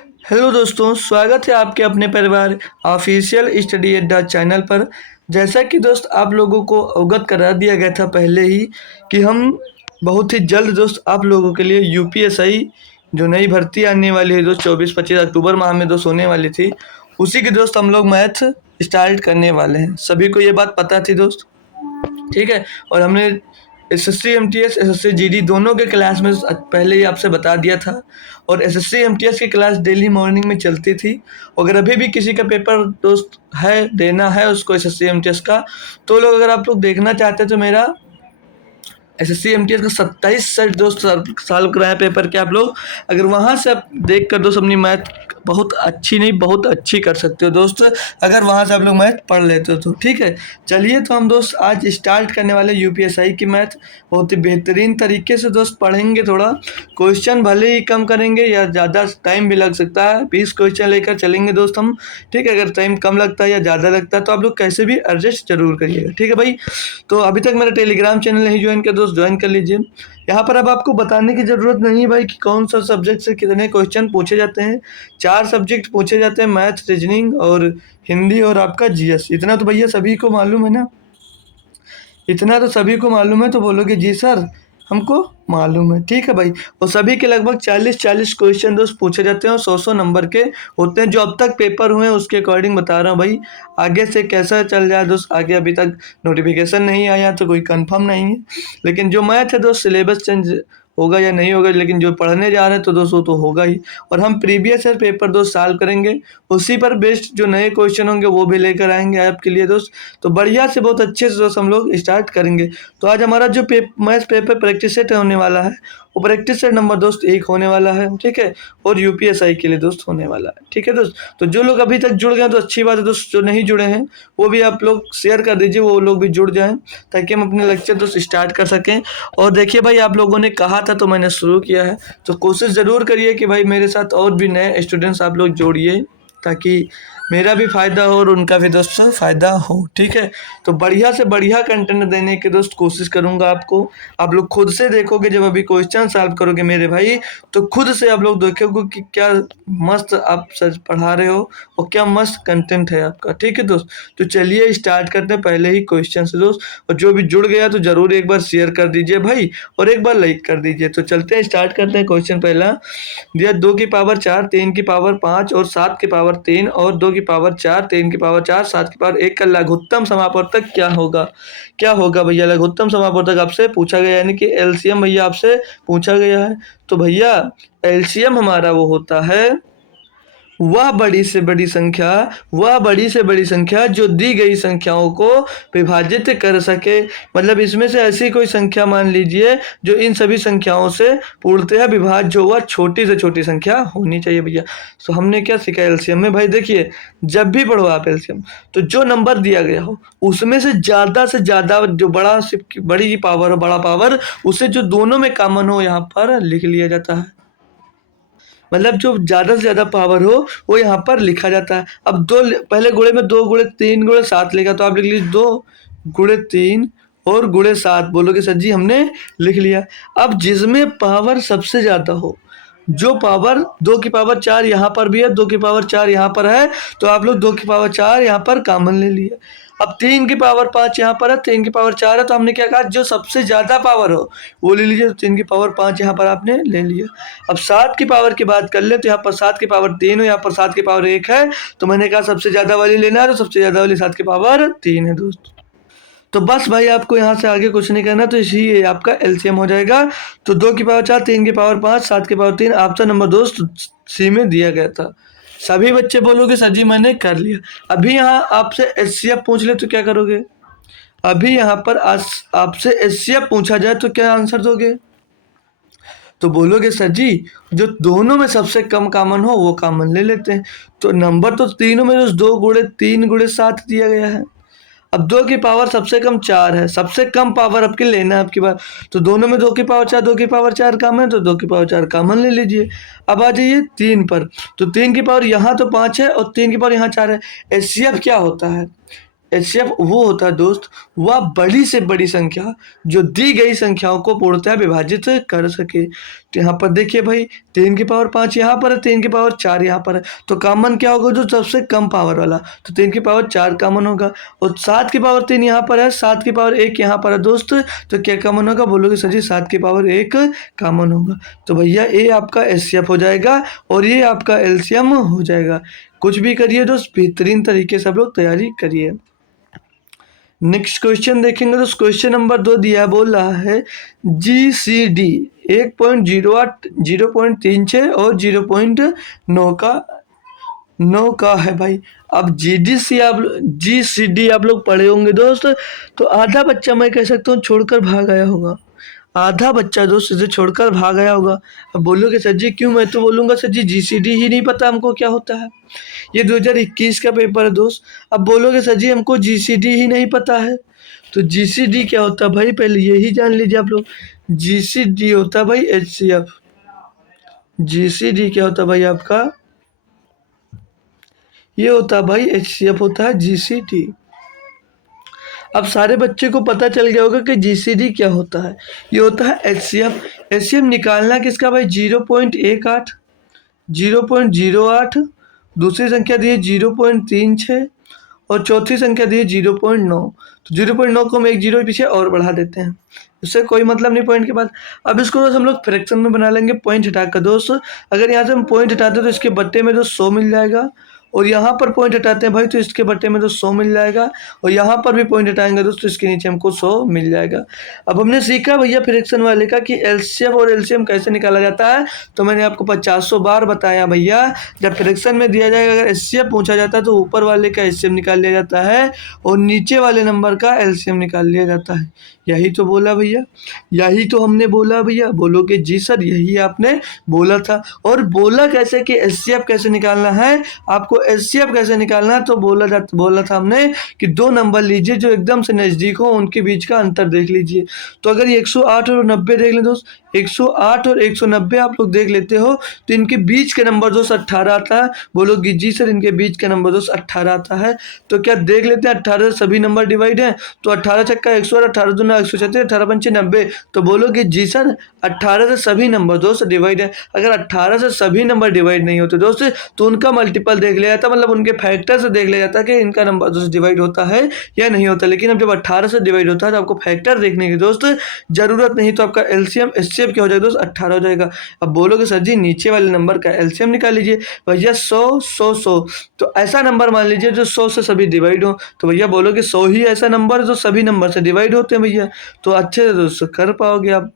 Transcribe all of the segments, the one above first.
Hello दोस्तों, स्वागत है आपके अपने परिवार ऑफिशियल स्टडी अड्डा चैनल पर। जैसा कि दोस्त आप लोगों को अवगत करा दिया गया था पहले ही कि हम बहुत ही जल्द दोस्त आप लोगों के लिए यूपीएसआई जो नई भर्ती आने वाली है दोस्त 24-25 अक्टूबर माह में दोस्त होने वाली थी, उसी की दोस्त हम लोग मैथ स्टार्ट करने वाले हैं। सभी को ये बात पता थी दोस्त, ठीक है। और हमने एसएससी एमटीएस एसएससी जीडी दोनों के क्लास में पहले ही आपसे बता दिया था। और एसएससी एमटीएस की क्लास डेली मॉर्निंग में चलती थी। अगर अभी भी किसी का पेपर दोस्त है देना है उसको एसएससी एमटीएस का, तो लोग अगर आप लोग देखना चाहते हैं तो मेरा एसएससी एमटीएस का 27 सेट दोस्त सॉल्व कराया पेपर के आप लोग। अगर वहाँ से आप देख कर दोस्त अपनी मैथ बहुत अच्छी नहीं बहुत अच्छी कर सकते हो दोस्त, अगर वहाँ से आप लोग मैथ पढ़ लेते हो तो ठीक है। चलिए तो हम दोस्त आज स्टार्ट करने वाले यूपीएसआई की मैथ बहुत ही बेहतरीन तरीके से दोस्त पढ़ेंगे। थोड़ा क्वेश्चन भले ही कम करेंगे या ज़्यादा टाइम भी लग सकता है, 20 क्वेश्चन लेकर चलेंगे दोस्त हम, ठीक है। अगर टाइम कम लगता है या ज़्यादा लगता है तो आप लोग कैसे भी एडजस्ट जरूर करिएगा, ठीक है भाई। तो अभी तक मेरा टेलीग्राम चैनल नहीं ज्वाइन किया दोस्त, ज्वाइन कर लीजिए। यहाँ पर अब आपको बताने की ज़रूरत नहीं है भाई कि कौन सा सब्जेक्ट से कितने क्वेश्चन पूछे जाते हैं। 4 सब्जेक्ट पूछे जाते हैं, मैथ, रीजनिंग और हिंदी और आपका जीएस। इतना तो भैया सभी को मालूम है ना, इतना तो सभी को मालूम है। तो बोलोगे जी सर हमको मालूम है, ठीक है भाई। और सभी के लगभग 40-40 क्वेश्चन दोस्त पूछे जाते हैं और 100-100 नंबर के होते हैं। जो अब तक पेपर हुए हैं उसके अकॉर्डिंग बता रहा हूँ भाई, आगे से कैसा चल जाए दोस्त, आगे अभी तक नोटिफिकेशन नहीं आया तो कोई कंफर्म नहीं है। लेकिन जो मैथ है दोस्त सिलेबस चेंज होगा या नहीं होगा, लेकिन जो पढ़ने जा रहे हैं तो दोस्त वो तो होगा ही। और हम प्रीवियस ईयर पेपर दोस्त सॉल्व करेंगे, उसी पर बेस्ड जो नए क्वेश्चन होंगे वो भी लेकर आएंगे आपके लिए दोस्त। तो बढ़िया से बहुत अच्छे से दोस्त हम लोग स्टार्ट करेंगे। तो आज हमारा जो मैथ पेपर प्रैक्टिस सेट होने वाला है वो प्रैक्टिस सेट नंबर दोस्त 1 होने वाला है, ठीक है। और यूपीएसआई के लिए दोस्त होने वाला है, ठीक है दोस्त। तो जो लोग अभी तक जुड़ गए तो अच्छी बात है दोस्त, जो नहीं जुड़े हैं वो भी आप लोग शेयर कर दीजिए, वो लोग भी जुड़ जाएं ताकि हम अपने लेक्चर दोस्त स्टार्ट कर सकें। और देखिए भाई, आप लोगों ने कहा था तो मैंने शुरू किया है, तो कोशिश ज़रूर करिए कि भाई मेरे साथ और भी नए स्टूडेंट्स आप लोग जोड़िए ताकि मेरा भी फ़ायदा हो और उनका भी दोस्त फ़ायदा हो, ठीक है। तो बढ़िया से बढ़िया कंटेंट देने की दोस्त कोशिश करूँगा आपको। आप लोग खुद से देखोगे जब अभी क्वेश्चन सॉल्व करोगे मेरे भाई, तो खुद से आप लोग देखोगे कि क्या मस्त आप सच पढ़ा रहे हो और क्या मस्त कंटेंट है आपका, ठीक है दोस्त। तो चलिए स्टार्ट करते हैं पहले ही क्वेश्चन से दोस्त। और जो भी जुड़ गया तो ज़रूर एक बार शेयर कर दीजिए भाई और एक बार लाइक कर दीजिए। तो चलते हैं स्टार्ट करते हैं। क्वेश्चन पहला दिया 2 की पावर 4, 3 की पावर 5 और 7 की पावर 3 और 2 की पावर 4, 3 की पावर 4, 7 की पावर 1 का लघुत्तम समापवर्तक क्या होगा। क्या होगा भैया, लघुत्तम समापवर्तक आपसे पूछा गया, यानी कि एलसीएम भैया आपसे पूछा गया है। तो भैया एलसीएम हमारा वो होता है वह बड़ी से बड़ी संख्या, वह बड़ी से बड़ी संख्या जो दी गई संख्याओं को विभाजित कर सके। मतलब इसमें से ऐसी कोई संख्या मान लीजिए जो इन सभी संख्याओं से पूर्णतः विभाज्य हो, वह छोटी से छोटी संख्या होनी चाहिए भैया। तो हमने क्या सीखा एलसीएम में भाई, देखिए जब भी पढ़ो आप एलसीएम तो जो नंबर दिया गया हो उसमें से ज़्यादा जो बड़ी पावर हो, बड़ा पावर, उसे जो दोनों में कॉमन हो यहाँ पर लिख लिया जाता है। मतलब जो ज़्यादा से ज़्यादा पावर हो वो यहाँ पर लिखा जाता है। अब दो पहले गुणे में 2 गुणे 3 गुणे 7 लिखा, तो आप लिख लीजिए 2 गुणे 3 और गुणे 7। बोलोगे सर जी हमने लिख लिया। अब जिसमें पावर सबसे ज़्यादा हो, जो पावर 2 की पावर 4 यहाँ पर भी है, 2 की पावर 4 यहाँ पर है, तो आप लोग 2 की पावर 4 यहाँ पर कॉमन ले लिए। अब 3 की पावर 5 यहाँ पर है, 3 की पावर 4 है, तो हमने क्या कहा जो सबसे ज़्यादा पावर हो वो ले लीजिए। तो 3 की पावर 5 यहाँ पर आपने ले लिया। अब 7 की पावर की बात कर ले तो यहाँ पर 7 की पावर 3 हो, यहाँ पर 7 की पावर 1 है, तो मैंने कहा सबसे ज़्यादा वाली लेना है, तो सबसे ज़्यादा वाली 7 की पावर 3 है दोस्त। तो बस भाई आपको यहाँ से आगे कुछ नहीं करना, तो इसी आपका एलसीएम हो जाएगा। तो 2 की पावर 4, 3 की पावर 5, 7 की पावर 3, ऑप्शन नंबर दोस्त सी में दिया गया था। सभी बच्चे बोलोगे सर जी मैंने कर लिया। अभी यहाँ आपसे एचसीएफ पूछ ले तो क्या करोगे। अभी यहाँ पर आपसे एचसीएफ पूछा जाए तो क्या आंसर दोगे। तो बोलोगे सर जी जो दोनों में सबसे कम कॉमन हो वो कॉमन ले लेते हैं। तो नंबर तो तीनों में 2 गुणे 3 गुणे 7 दिया गया है। अब 2 की पावर सबसे कम 4 है, सबसे कम पावर आपके लेना है आपकी बार। तो दोनों में 2 की पावर 4, 2 की पावर 4 कॉमन है, तो 2 की पावर 4 कॉमन ले लीजिए। अब आ जाइए 3 पर। तो 3 की पावर यहाँ तो 5 है और 3 की पावर यहाँ 4 है। एचसीएफ क्या होता है, एचसीएफ वो होता है दोस्त, वह बड़ी से बड़ी संख्या जो दी गई संख्याओं को पूर्णतः विभाजित कर सके। तो यहाँ पर देखिए भाई 3 की पावर 5 यहाँ पर है, 3 की पावर 4 यहाँ पर है, तो कॉमन क्या होगा जो सबसे कम पावर वाला, तो 3 की पावर 4 कॉमन होगा। और 7 की पावर 3 यहाँ पर है, 7 की पावर 1 यहाँ पर है दोस्त, तो क्या कॉमन होगा, बोलोगे सर जी 7 की पावर 1 कॉमन होगा। तो भैया ये आपका एचसीएफ हो जाएगा और ये आपका एलसीएम हो जाएगा। कुछ भी करिए दोस्त, बेहतरीन तरीके से आप लोग तैयारी करिए। नेक्स्ट क्वेश्चन देखेंगे तो क्वेश्चन नंबर 2 दिया है, बोल रहा है GCD 1.08, 0.36 और 0.9 का है भाई। अब GCD आप लोग पढ़े होंगे दोस्त, तो आधा बच्चा मैं कह सकता हूँ छोड़कर भाग आया होगा, आधा बच्चा दोस्त इसे छोड़कर भाग गया होगा। अब बोलोगे सर जी क्यों, मैं तो बोलूँगा सर जी GCD ही नहीं पता हमको क्या होता है, ये 2021 का पेपर है दोस्त। अब बोलोगे सर जी हमको GCD ही नहीं पता है, तो GCD क्या होता है भाई, पहले यही जान लीजिए आप लोग। GCD होता है भाई HCF, GCD क्या होता है भाई आपका, ये होता है भाई HCF होता है GCD। अब सारे बच्चे को पता चल गया होगा कि GCD क्या होता है, ये होता है HCF। HCF निकालना किसका भाई, 0.18, 0.08, दूसरी संख्या दी है 0.36 और चौथी संख्या दी है 0.9। तो 0.9 को हम एक जीरो पीछे और बढ़ा देते हैं, इससे कोई मतलब नहीं पॉइंट के बाद। अब इसको हम लोग फ्रैक्शन में बना लेंगे पॉइंट हटाकर दोस्त। अगर यहाँ से हम पॉइंट हटाते हैं तो इसके बट्टे में तो 100 मिल जाएगा, और यहाँ पर पॉइंट हटाते हैं भाई तो इसके बट्टे में तो 100 मिल जाएगा, और यहाँ पर भी पॉइंट हटाएंगे दोस्तों इसके नीचे हमको 100 मिल जाएगा। अब हमने सीखा भैया फ्रैक्शन वाले का कि एलसीएम और एलसीएम कैसे निकाला जाता है, तो मैंने आपको 50 बार बताया भैया। जब फ्रैक्शन में दिया जाएगा अगर एचसीएफ पूछा जाता है तो ऊपर वाले का एचसीएफ निकाल लिया जाता है और नीचे वाले नंबर का एलसीएम निकाल लिया जाता है। यही तो बोला भैया, यही तो हमने बोला भैया। बोलोगे जी सर यही आपने बोला था, और बोला कैसे कि एचसीएफ कैसे निकालना है, आपको एचसीएफ कैसे निकालना है, तो बोला था हमने कि 2 नंबर लीजिए जो एकदम से नज़दीक हो, उनके बीच का अंतर देख लीजिए। तो अगर 108 और 90 देख लें दोस्त, 108 और 190 आप लोग देख लेते हो, तो इनके बीच के नंबर दोस्त 18 आता है। बोलोगे जी सर इनके बीच का नंबर दोस्त 18 आता है, तो क्या देख लेते हैं 18 से सभी नंबर डिवाइड हैं, तो 18 छक्का 108, 18 दूना 136, 18 पंचे 90। तो बोलोगे जी सर 18 से सभी नंबर दोस्त डिवाइड है। अगर 18 से सभी नंबर डिवाइड नहीं होते दोस्त, तो उनका मल्टीपल देख लिया जाता, मतलब उनके फैक्टर से देख लिया जाता कि इनका नंबर दोस्त डिवाइड होता है या नहीं होता। लेकिन अब जब 18 से डिवाइड होता है तो आपको फैक्टर देखने की दोस्त जरूरत नहीं, तो आपका एलसीएम एचसीएफ क्या हो जाएगा दोस्त, 18 हो जाएगा। अब बोलोगे सर जी नीचे वाले नंबर का एलसीएम निकाल लीजिए, भैया 100 100 100, तो ऐसा नंबर मान लीजिए जो 100 से सभी डिवाइड हो, तो भैया बोलोगे 100 ही ऐसा नंबर जो सभी नंबर से डिवाइड होते हैं भैया, तो अच्छे से दोस्त कर पाओगे आप।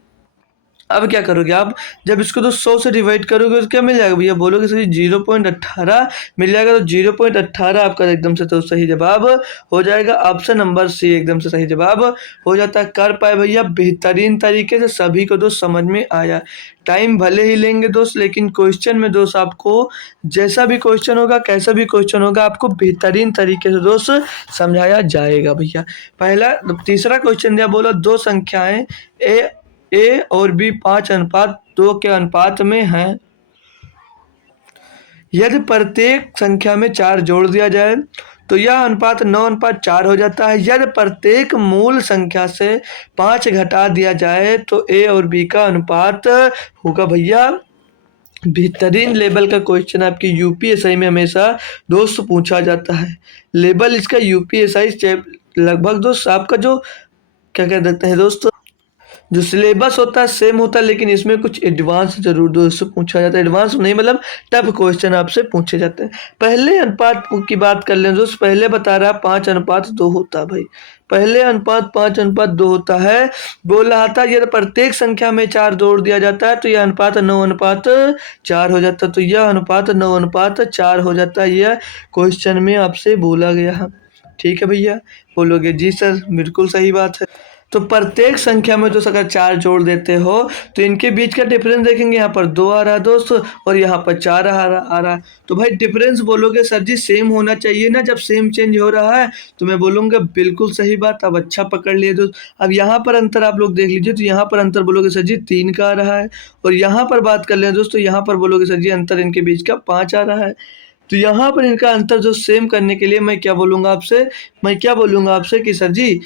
अब क्या करोगे आप, जब इसको तो 100 से डिवाइड करोगे तो क्या मिल जाएगा भैया, बोलोगे सही 0.18 मिल जाएगा, तो 0.18 आपका एकदम से तो सही जवाब हो जाएगा। ऑप्शन नंबर सी एकदम से सही जवाब हो जाता है। कर पाए भैया बेहतरीन तरीके से, सभी को दोस्त समझ में आया। टाइम भले ही लेंगे दोस्त, लेकिन क्वेश्चन में दोस्त आपको जैसा भी क्वेश्चन होगा, कैसा भी क्वेश्चन होगा, आपको बेहतरीन तरीके से दोस्त समझाया जाएगा भैया। पहला तीसरा क्वेश्चन दिया, बोला 2 संख्याएं ए और बी 5:2 के अनुपात में हैं, यदि प्रत्येक संख्या में 4 जोड़ दिया जाए तो यह अनुपात 9:4 हो जाता है। यदि प्रत्येक मूल संख्या से 5 घटा दिया जाए तो ए और बी का अनुपात होगा भैया। बेहतरीन लेवल का क्वेश्चन आपकी यूपीएसआई में हमेशा दोस्त पूछा जाता है। लेवल इसका यूपीएसआई लगभग दोस्त आपका जो क्या कह सकते हैं दोस्त, जो सिलेबस होता है सेम होता है, लेकिन इसमें कुछ एडवांस जरूर दोस्तों पूछा जाता है। एडवांस नहीं मतलब टफ क्वेश्चन आपसे पूछे जाते हैं। पहले अनुपात की बात कर लें दोस्त, पहले बता रहा 5:2 होता है भाई, पहले अनुपात 5:2 होता है। बोल रहा था यदि प्रत्येक संख्या में 4 जोड़ दिया जाता है तो यह अनुपात 9:4 हो जाता है, तो यह अनुपात 9:4 हो जाता है। यह क्वेश्चन में आपसे बोला गया है, ठीक है भैया। बोलोगे जी सर बिल्कुल सही बात है। तो प्रत्येक संख्या में तो अगर 4 जोड़ देते हो तो इनके बीच का डिफरेंस देखेंगे, यहाँ पर 2 आ रहा है दोस्त और यहाँ पर 4 आ रहा है। तो भाई डिफरेंस बोलोगे सर जी सेम होना चाहिए ना, जब सेम चेंज हो रहा है तो मैं बोलूँगा बिल्कुल सही बात। अब अच्छा पकड़ लिए दोस्त। अब यहाँ पर अंतर आप लोग देख लीजिए, तो यहाँ पर अंतर बोलोगे सर जी 3 का आ रहा है, और यहाँ पर बात कर लें दोस्तों, यहाँ पर बोलोगे सर जी अंतर इनके बीच का 5 आ रहा है। तो यहाँ पर इनका अंतर जो सेम करने के लिए मैं क्या बोलूँगा आपसे कि सर जी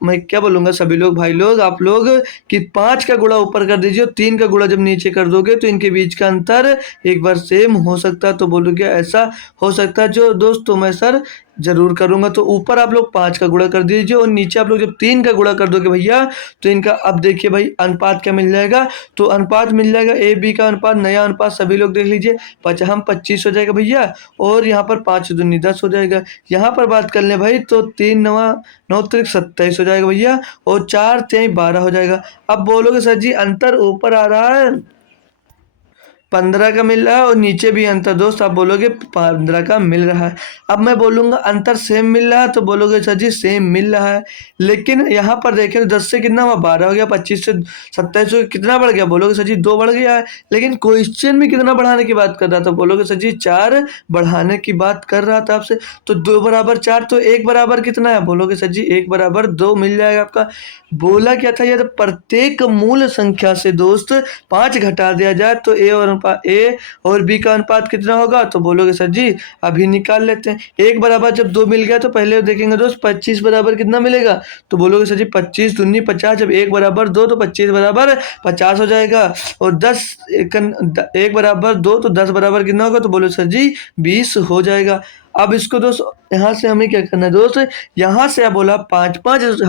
मैं क्या बोलूँगा सभी लोग भाई लोग आप लोग कि 5 का गुणा ऊपर कर दीजिए और 3 का गुणा जब नीचे कर दोगे तो इनके बीच का अंतर एक बार सेम हो सकता है। तो बोलोगे ऐसा हो सकता है जो दोस्त तो मैं सर ज़रूर करूँगा। तो ऊपर आप लोग 5 का गुणा कर दीजिए और नीचे आप लोग जब 3 का गुणा कर दोगे भैया तो इनका अब देखिए भाई अनुपात क्या मिल जाएगा। तो अनुपात मिल जाएगा ए बी का अनुपात, नया अनुपात सभी लोग देख लीजिए, 25 हो जाएगा भैया और यहाँ पर 5 दूनी 10 हो जाएगा। यहाँ पर बात कर लें भाई तो 3 नवा 9 त्रिक 27 हो जाएगा भैया और 4 तेई 12 हो जाएगा। अब बोलोगे सर जी अंतर ऊपर आ रहा है 15 का मिल रहा है और नीचे भी अंतर दोस्त आप बोलोगे 15 का मिल रहा है। अब मैं बोलूँगा अंतर सेम मिल रहा है तो बोलोगे सर जी सेम मिल रहा है, लेकिन यहाँ पर देखें तो 10 से कितना हुआ 12 हो गया, 25 से 27 हो कितना बढ़ गया, बोलोगे सर जी 2 बढ़ गया है। लेकिन क्वेश्चन में कितना बढ़ाने की बात कर रहा था, बोलोगे सर जी 4 बढ़ाने की बात कर रहा था आपसे। तो 2 बराबर 4 तो 1 बराबर कितना है, बोलोगे सर जी 1 बराबर 2 मिल जाएगा आपका। बोला क्या था यार प्रत्येक मूल संख्या से दोस्त 5 घटा दिया जाए तो ए और बी का अनुपात कितना होगा, तो बोलोगे सर जी अभी निकाल लेते हैं। 1 बराबर जब 2 मिल गया तो पहले देखेंगे दोस्त 25 बराबर कितना मिलेगा, तो बोलोगे सर जी 25 दूनी 50, जब 1 बराबर 2 तो 25 बराबर 50 हो जाएगा और 1 बराबर 2 तो 10 बराबर कितना होगा, तो बोलो सर जी 20 हो जाएगा। अब इसको दोस्त यहाँ से हमें क्या करना है दोस्त, यहाँ से आप बोला 5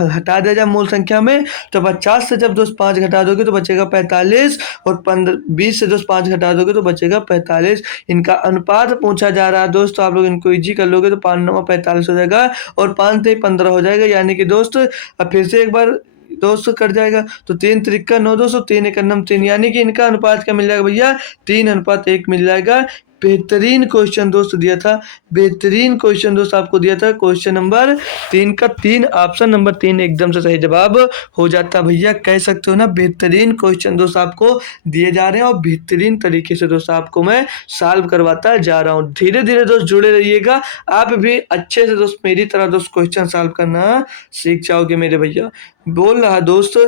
हटा दिया जाए मूल संख्या में तो 50 से जब दोस्त 5 घटा दोगे तो बचेगा 45 और 20 से दोस्त 5 घटा दोगे तो बचेगा 45। इनका अनुपात पूछा जा रहा है दोस्त, तो आप लोग इनको इजी कर लोगे तो 5 9 45 हो जाएगा और 5 3 15 हो जाएगा। यानी कि दोस्त अब फिर से एक बार दोस्त कट जाएगा तो 3 त्रिका 9 दोस्तों 3 एक नम 3, यानी कि इनका अनुपात क्या मिल जाएगा भैया 3:1 मिल जाएगा। बेहतरीन क्वेश्चन दोस्त दिया था, बेहतरीन क्वेश्चन दोस्त आपको दिया था। क्वेश्चन नंबर 3 का 3 ऑप्शन नंबर 3 एकदम से सही जवाब हो जाता भैया, कह सकते हो ना। बेहतरीन क्वेश्चन दोस्त आपको दिए जा रहे हैं और बेहतरीन तरीके से दोस्त आपको मैं सॉल्व करवाता जा रहा हूँ। धीरे धीरे दोस्त जुड़े रहिएगा, आप भी अच्छे से दोस्त मेरी तरह दोस्त क्वेश्चन सॉल्व करना सीख जाओगे मेरे भैया। बोल रहा दोस्त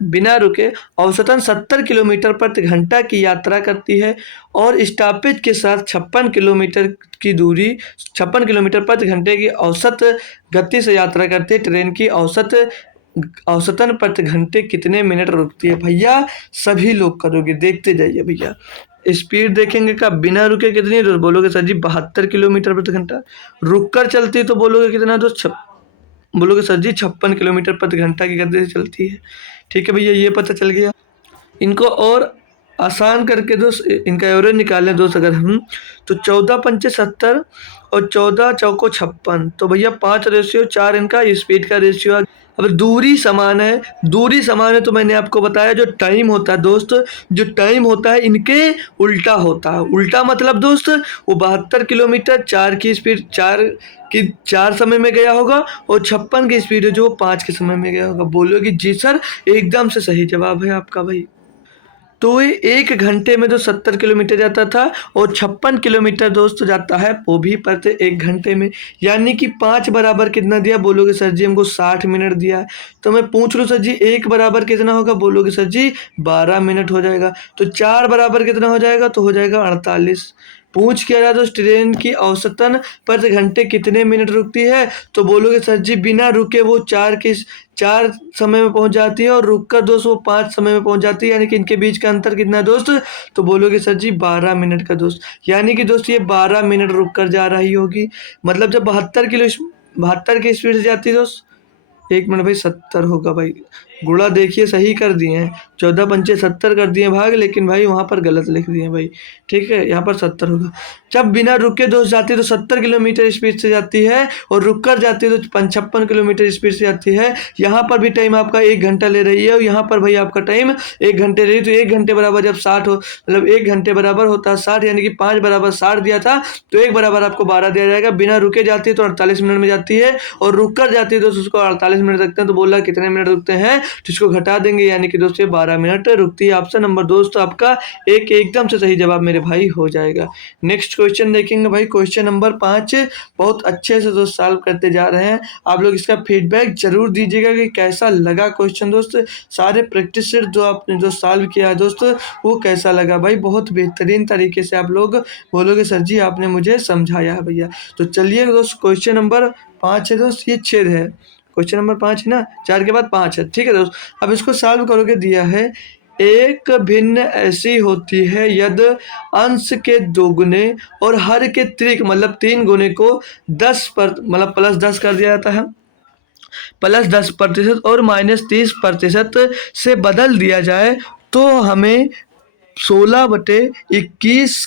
बिना रुके औसतन 70 किलोमीटर प्रति घंटा की यात्रा करती है और स्टॉपेज के साथ 56 किलोमीटर प्रति घंटे की औसत गति से यात्रा करती है। ट्रेन की औसतन प्रति घंटे कितने मिनट रुकती है भैया, सभी लोग करोगे, देखते जाइए भैया। स्पीड देखेंगे का बिना रुके कितनी, तो बोलोगे सर जी 72 किलोमीटर प्रति घंटा। रुक कर चलती है तो बोलोगे कितना, तो बोलोगे सर जी 56 किलोमीटर प्रति घंटा की गति से चलती है। ठीक है भैया, ये पता चल गया। इनको और आसान करके दोस्त इनका एवरेज निकालें दोस्त अगर हम, तो 14 पंचे 70 और 14 चौको 56, तो भैया 5:4 इनका स्पीड का रेशियो है। अब दूरी समान है तो मैंने आपको बताया जो टाइम होता है दोस्त, जो टाइम होता है इनके उल्टा होता है। उल्टा मतलब दोस्त वो 72 किलोमीटर 4 समय में गया होगा और 56 की स्पीड है जो 5 के समय में गया होगा। बोलोगे जी सर एकदम से सही जवाब है आपका भाई। तो ये 1 घंटे में तो 70 किलोमीटर जाता था और 56 किलोमीटर दोस्त जाता है वो भी प्रति 1 घंटे में, यानी कि 5 बराबर कितना दिया, बोलोगे सर जी हमको 60 मिनट दिया है। तो मैं पूछ लूँ सर जी 1 बराबर कितना होगा, बोलोगे सर जी 12 मिनट हो जाएगा। तो 4 बराबर कितना हो जाएगा, तो हो जाएगा 48। पूछ क्या रहा तो ट्रेन की औसतन प्रति घंटे कितने मिनट रुकती है, तो बोलोगे सर जी बिना रुके वो 4 समय में पहुंच जाती है और रुक कर दोस्त वो 5 समय में पहुंच जाती है, यानी कि इनके बीच का अंतर कितना है दोस्त, तो बोलोगे सर जी 12 मिनट का दोस्त। यानी कि दोस्त ये 12 मिनट रुक कर जा रही होगी, मतलब जब 72 की स्पीड से जाती है दोस्त, 1 मिनट भाई 70 होगा भाई, गुणा देखिए सही कर दिए हैं, 14 पंचे 70 कर दिए भाग, लेकिन भाई वहाँ पर गलत लिख दिए भाई। ठीक है, यहाँ पर 70 होगा। जब बिना रुके दोस्त जाती है तो 70 किलोमीटर स्पीड से जाती है और रुक कर जाती है तो 56 किलोमीटर स्पीड से जाती है। यहाँ पर भी टाइम आपका 1 घंटा ले रही है और यहाँ पर भाई आपका टाइम 1 घंटे रही, तो 1 घंटे बराबर जब 60 हो, मतलब 1 घंटे बराबर होता है 60, यानी कि 5 बराबर 60 दिया था तो 1 बराबर आपको 12 दिया जाएगा। बिना रुके जाती है तो 48 मिनट में जाती है और रुक कर जाती है तो उसको 48 मिनट रखते हैं, तो बोला कितने मिनट रुकते हैं, तो इसको घटा देंगे, यानी कि दोस्तों 12 मिनट रुकती है। ऑप्शन नंबर दोस्तों आपका एक एकदम से सही जवाब मेरे भाई हो जाएगा। नेक्स्ट क्वेश्चन देखेंगे भाई, क्वेश्चन नंबर 5 बहुत अच्छे से दोस्त सॉल्व करते जा रहे हैं। आप लोग इसका फीडबैक जरूर दीजिएगा कि कैसा लगा क्वेश्चन दोस्त। सारे प्रैक्टिस सेट जो आपने जो सॉल्व किया है दोस्त वो कैसा लगा भाई। बहुत बेहतरीन तरीके से आप लोग बोलोगे सर जी आपने मुझे समझाया है भैया। तो चलिए दोस्त क्वेश्चन नंबर 5 है दोस्त, ये छेद है। क्वेश्चन नंबर 5 है ना, 4 के बाद 5 है, ठीक है दोस्त। अब इसको सॉल्व करोगे, दिया है एक भिन्न ऐसी होती है यदि अंश के दोगुने और हर के त्रिक मतलब 3 गुने को 10 पर मतलब +10 कर दिया जाता है, +10% और -30% से बदल दिया जाए तो हमें 16/21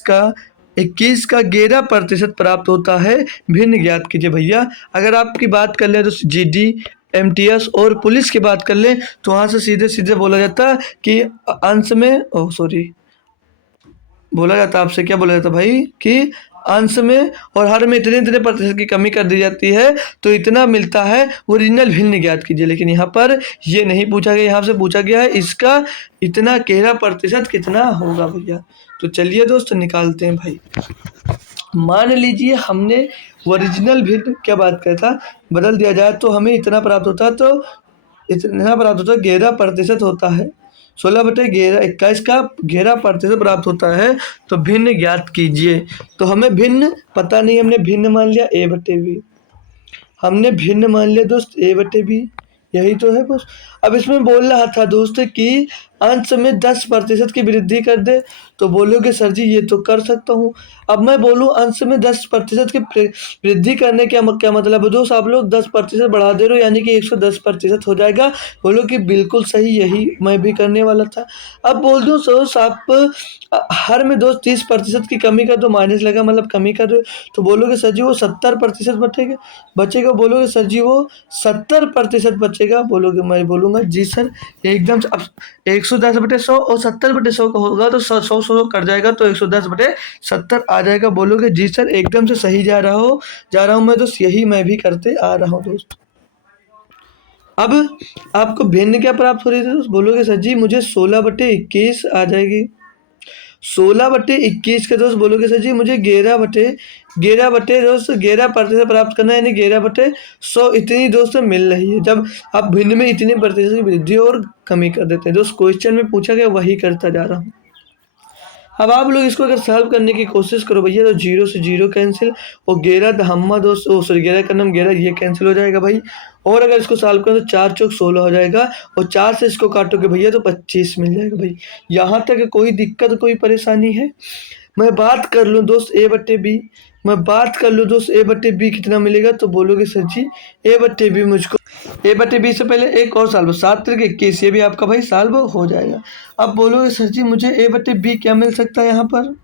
का 11% प्राप्त होता है। भिन्न ज्ञात कीजिए भैया। अगर आपकी बात कर लें तो जीडी, एमटीएस और पुलिस की बात कर लें तो वहाँ से सीधे सीधे बोला जाता कि अंश में बोला जाता, आपसे क्या बोला जाता भाई कि अंश में और हर में इतने इतने प्रतिशत की कमी कर दी जाती है तो इतना मिलता है, ओरिजिनल भिन्न ज्ञात कीजिए। लेकिन यहाँ पर ये नहीं पूछा गया, यहाँ से पूछा गया है इसका इतना 11% कितना होगा भैया। तो चलिए दोस्त निकालते हैं भाई। मान लीजिए हमने ओरिजिनल भिन्न क्या बात किया था, बदल दिया जाए तो हमें इतना प्राप्त होता है, तो इतना प्राप्त होता है 11% होता है। 16/11 21 का 11% प्राप्त होता है। तो भिन्न ज्ञात कीजिए। तो हमें भिन्न पता नहीं, हमने भिन्न मान लिया a/b, हमने भिन्न मान लिया दोस्त a/b, यही तो है बस। अब इसमें बोल रहा था दोस्त कि अंश में 10% की वृद्धि कर दे, तो बोलोगे सर जी ये तो कर सकता हूँ। अब मैं बोलूँ अंश में 10% की वृद्धि करने क्या मतलब है दोस्त, आप लोग 10% बढ़ा दे रहे हो यानी कि 110% हो जाएगा। बोलो कि बिल्कुल सही, यही मैं भी करने वाला था। अब बोल दूँ दोस्त आप हर में दोस्त 30% की कमी कर दो, माइनस लगा मतलब कमी कर रहे हो, तो बोलोगे सर जी वो 70% बचेगा। बोलोगे सर जी वो 70% बचेगा। बोलोगे, मैं बोलूँगा जी सर एकदम से। अब 110/100 और 70/100 का होगा तो 100 कट जाएगा तो 110/70 आ जाएगा। बोलोगे जी सर एकदम से सही जा रहा हूँ मैं दोस्त, यही मैं भी करते आ रहा हूँ दोस्त। अब आपको भिन्न क्या प्राप्त हो रही थी दोस्त, बोलोगे सर जी मुझे 16/21 आ जाएगी। 16/21 के दोस्त बोलोगे सर जी मुझे 11 दोस्त 11% प्राप्त करना है, यानी 11/100 इतनी दोस्त मिल रही है। जब आप भिन्न में इतनी प्रतिशत की वृद्धि और कमी कर देते हैं दोस्त, क्वेश्चन में पूछा गया वही करता जा रहा हूँ। अब आप लोग इसको अगर सॉल्व करने की कोशिश करो भैया तो 0 से 0 कैंसिल और 11 धम्मा दोस्त 11 का नाम 11 ये कैंसिल हो जाएगा भाई। और अगर इसको सॉल्व करें तो 4 चौक 16 हो जाएगा और 4 से इसको काटोगे भैया तो 25 मिल जाएगा भाई। यहाँ तक कोई दिक्कत कोई परेशानी है? मैं बात कर लूँ दोस्त a/b कितना मिलेगा, तो बोलोगे सर जी a/b मुझको a/b से पहले एक और सॉल्व 7 3 21, ये भी आपका भाई सॉल्व हो जाएगा। अब बोलोगे सर जी मुझे a/b क्या मिल सकता है यहाँ पर,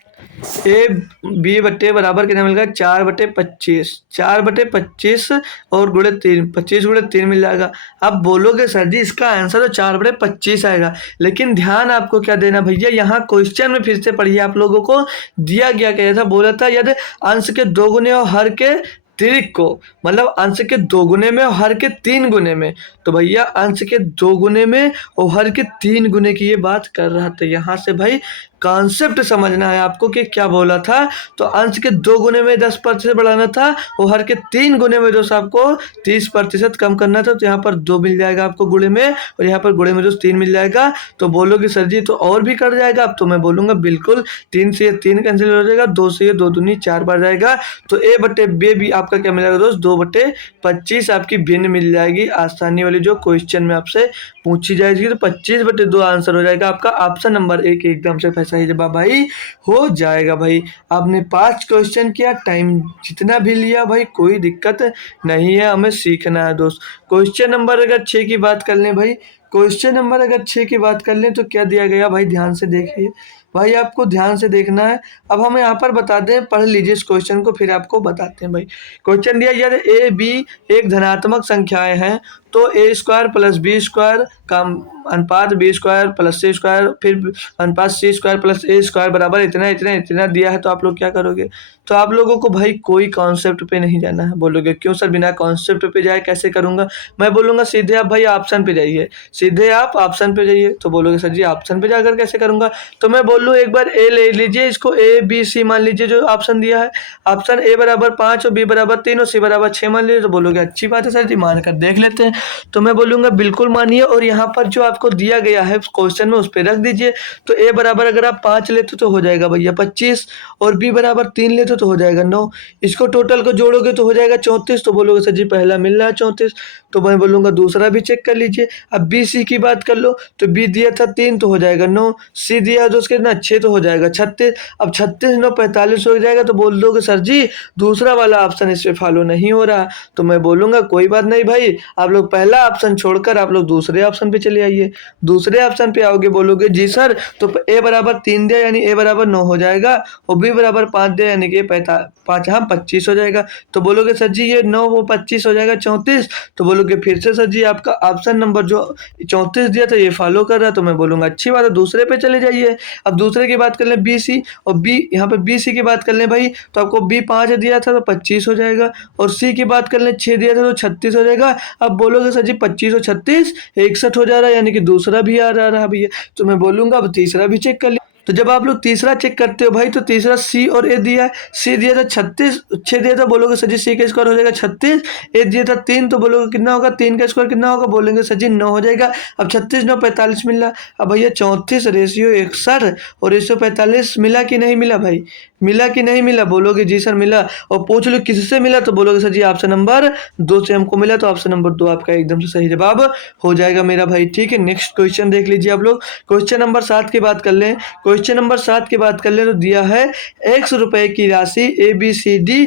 a/b बराबर कितना मिलेगा 4/25, 4/25 और गुणे 3, 25 गुणे 3 मिल जाएगा। अब बोलोगे सर जी इसका आंसर तो 4/25 आएगा, लेकिन ध्यान आपको क्या देना भैया, यहाँ क्वेश्चन में फिर से पढ़िए, आप लोगों को दिया गया क्या था, बोला था यदि अंश के 2 गुने और हर के त्रिक को मतलब अंश के 2 गुने में और हर के 3 गुने में, तो भैया अंश के 2 गुने में और हर के 3 गुने की ये बात कर रहा था। यहाँ से भाई कॉन्सेप्ट समझना है आपको कि क्या बोला था। तो अंश के 2 गुने में 10% बढ़ाना था और हर के 3 गुने में दोस्त आपको 30% कम करना था। तो यहाँ पर 2 मिल जाएगा आपको गुणे में और यहाँ पर गुणे में दोस्त 3 मिल जाएगा। तो बोलोगे सर जी तो और भी कट जाएगा, अब तो मैं बोलूँगा बिल्कुल 3 से 3 कैंसिल हो जाएगा, 2 से 2 दूनी 4 बार जाएगा। तो a/b भी आपका क्या मिलेगा दोस्त 2/25 आपकी भिन्न मिल जाएगी, आसानी वाली जो क्वेश्चन में आपसे पूछी जाएगी। तो 25/2 आंसर हो जाएगा आपका ऑप्शन नंबर 1 एकदम से सही जवाब भाई हो जाएगा। भाई आपने 5 क्वेश्चन किया, टाइम जितना भी लिया भाई कोई दिक्कत नहीं है, हमें सीखना है दोस्त। क्वेश्चन नंबर अगर 6 की बात कर लें भाई, क्वेश्चन नंबर अगर 6 की बात कर लें तो क्या दिया गया भाई, ध्यान से देखिए भाई आपको ध्यान से देखना है। अब हम यहाँ पर बता दें, पढ़ लीजिए इस क्वेश्चन को, फिर आपको बताते हैं भाई। क्वेश्चन दिया यदि ए बी एक धनात्मक संख्याएं हैं तो ए स्क्वायर प्लस बी स्क्वायर का अनुपात बी स्क्वायर प्लस सी स्क्वायर फिर अनुपात सी स्क्वायर प्लस ए स्क्वायर बराबर इतना इतना इतना दिया है, तो आप लोग क्या करोगे? तो आप लोगों को भाई कोई कॉन्सेप्ट पे नहीं जाना है। बोलोगे क्यों सर बिना कॉन्सेप्ट पे जाए कैसे करूंगा? मैं बोलूंगा सीधे आप भाई ऑप्शन पे जाइए, सीधे आप ऑप्शन पे जाइए। तो बोलोगे सर जी ऑप्शन पे जाकर कैसे करूंगा? तो मैं बोल लूँ एक बार ए ले लीजिए, इसको ए बी सी मान लीजिए जो ऑप्शन दिया है। ऑप्शन ए बराबर 5 और बी बराबर 3 और सी बराबर 6 मान लीजिए। तो बोलोगे अच्छी बात है सर जी, मान कर देख लेते हैं। तो मैं बोलूंगा बिल्कुल मानिए, और यहाँ पर जो आपको दिया गया है क्वेश्चन में उस पर रख दीजिए। तो ए बराबर अगर आप 5 लेते तो हो जाएगा भैया 25, और बी बराबर 3 लेते तो हो जाएगा 9। इसको टोटल को जोड़ोगे तो हो जाएगा 34। तो बोलोगे सर जी पहला मिल रहा है 34, तो मैं बोलूंगा दूसरा भी चेक कर लीजिए। अब बी सी की बात कर लो, तो बी दिया था 3 तो हो जाएगा 9, सी दिया तो उसके ना 6 तो हो जाएगा 36। अब 36 9 45 हो जाएगा। तो बोल दोगे सर जी दूसरा वाला ऑप्शन इस पे फॉलो नहीं हो रहा। तो मैं बोलूंगा कोई बात नहीं भाई, आप लोग पहला ऑप्शन छोड़कर आप लोग दूसरे ऑप्शन पे चले आइए। दूसरे ऑप्शन पे आओगे, बोलोगे जी सर तो ए बराबर 3 दिया यानी ए बराबर 9 हो जाएगा, और बी बराबर 5 दिया यानी कि 5 हाँ 25 हो जाएगा। तो बोलोगे सर जी ये 9 वो 25 हो जाएगा 34। तो बोलोगे फिर से सर जी आपका ऑप्शन नंबर जो 34 दिया था ये फॉलो कर रहा है। तो मैं बोलूंगा अच्छी बात है, दूसरे पे चले जाइए। अब दूसरे की बात कर लें बी सी, और बी यहाँ पे बी सी की बात कर लें भाई, तो आपको बी 5 दिया था तो 25 हो जाएगा, और सी की बात कर लें 6 दिया था तो 36 हो जाएगा। अब बोलोगे सर जी 25 और 36 61 हो जा रहा है, यानी कि दूसरा भी आ रहा है भैया। तो मैं बोलूंगा अब तीसरा भी चेक कर लिया। तो जब आप लोग तीसरा चेक करते हो भाई, तो तीसरा सी और ए दिया है। सी दिया था 36, 6 दिया था, बोलोगे सर जी सी का स्क्वायर हो जाएगा 36। ए दिया था 3, तो बोलोगे कितना होगा? 3 का स्क्वायर कितना होगा? बोलेंगे सर जी 9 हो जाएगा। अब 36 9 45 मिल रहा। अब भैया 34 रेशियो 61 और रेशियो 45 मिला कि नहीं मिला भाई? मिला कि नहीं मिला? बोलोगे जी सर मिला। और पूछ लो किससे मिला, तो बोलोगे सर जी ऑप्शन नंबर 2 से हमको मिला। तो ऑप्शन नंबर 2 आपका एकदम से सही जवाब हो जाएगा मेरा भाई। ठीक है, नेक्स्ट क्वेश्चन देख लीजिए आप लोग। क्वेश्चन नंबर 7 की बात कर लें। क्वेश्चन नंबर 7 की बात कर लें तो दिया है x रुपए की राशि ए बी सी डी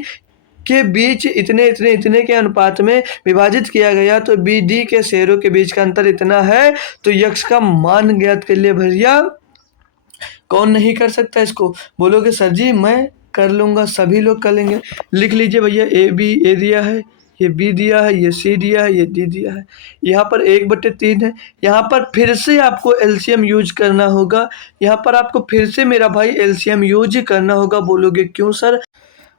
के बीच इतने इतने इतने के अनुपात में विभाजित किया गया, तो बी डी के शेयरों के बीच का अंतर इतना है, तो यक्स का मान ज्ञात कर लिए भैया। कौन नहीं कर सकता इसको? बोलोगे सर जी मैं कर लूँगा, सभी लोग कर लेंगे। लिख लीजिए भैया ए बी, ए दिया है, ये बी दिया है, ये सी दिया है, ये डी दिया है। यहाँ पर 1/3 है। यहाँ पर फिर से आपको एलसीएम यूज करना होगा। यहाँ पर आपको फिर से मेरा भाई एलसीएम यूज करना होगा। बोलोगे क्यों सर?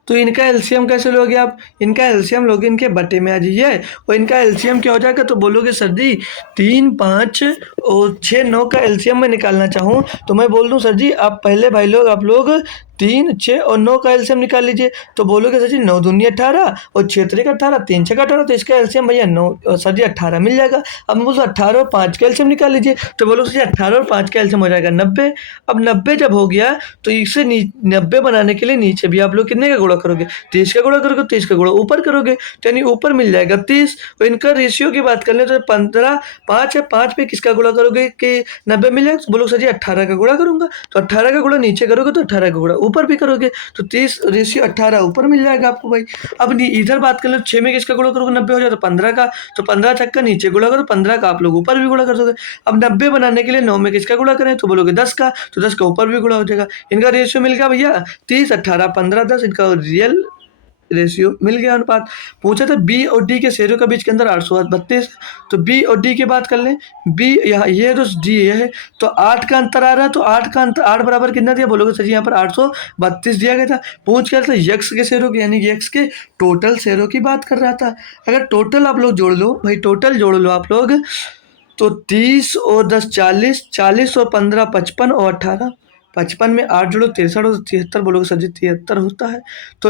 तो इनका एलसीएम कैसे लोगे आप? इनका एलसीएम लोगे इनके बटे में आ जाइए, और इनका एलसीएम क्या हो जाएगा? तो बोलोगे सर जी 3 5 और 6 9 का एलसीएम मैं निकालना चाहूँ, तो मैं बोल दूँ सर जी आप पहले भाई लोग आप लोग 3 6 और 9 का एलसीएम निकाल लीजिए। तो बोलोगे सर जी 9 दूनी 18 और 6 3 का 18, 3 6 का 18, तो इसका एलसीएम भैया 9 सर जी 18 मिल जाएगा। अब मैं बोलूँ 18 और 5 का एलसीएम निकाल लीजिए। तो बोलोगे सर जी 18 और 5 का एलसीएम हो जाएगा 90। अब 90 जब हो गया तो इसे 90 बनाने के लिए नीचे भी आप लोग कितने का गुणा करोगे? 30 का गुणा करोगे, 30 का गुणा ऊपर करोगे, तो यानी ऊपर मिल जाएगा 30। और इनका रेशियो की बात कर ले तो 15 5 है, 5 पे किसका गुणा करोगे कि 90 मिल जाएगा? बोलो सर जी 18 का गुणा करूंगा, तो 18 का गुणा नीचे करोगे तो 18 का गुणा ऊपर भी करोगे, तो 30 रेशियो 18 ऊपर मिल जाएगा आपको भाई। अब इधर बात कर लो 6 में किसका गुणा करोगे? 90 हो जाए तो 15 का, तो 15 छक्का नीचे गुणा करो, 15 का आप लोग ऊपर भी गुणा कर दोगे। अब 90 बनाने के लिए 9 में किसका गुणा करें? तो बोलोगे 10 का, तो 10 का ऊपर भी गुणा हो जाएगा। इनका रेशियो मिल गया भैया 30 18 15 10, इनका रियल रेशियो मिल गया अनुपात। पूछा था बी और डी के शेयरों के बीच के अंदर 832, तो बी और डी की बात कर लें। बी यहाँ ये तो डी ये है, तो 8 का अंतर आ रहा है, तो 8 का अंतर 8 बराबर कितना दिया? बोलोगे सर जी यहाँ पर 832 दिया गया था। पूछ कर यक्स के शेयरों की यानी कि यक्स के टोटल शेयरों की बात कर रहा था। अगर टोटल आप लोग जोड़ लो भाई, टोटल जोड़ लो आप लोग, तो 30 और 10 40, 40 और 15 55 और 18, 55 में 8 जोड़ो 63 और 73, बोलोगे सर जी 73 होता है। तो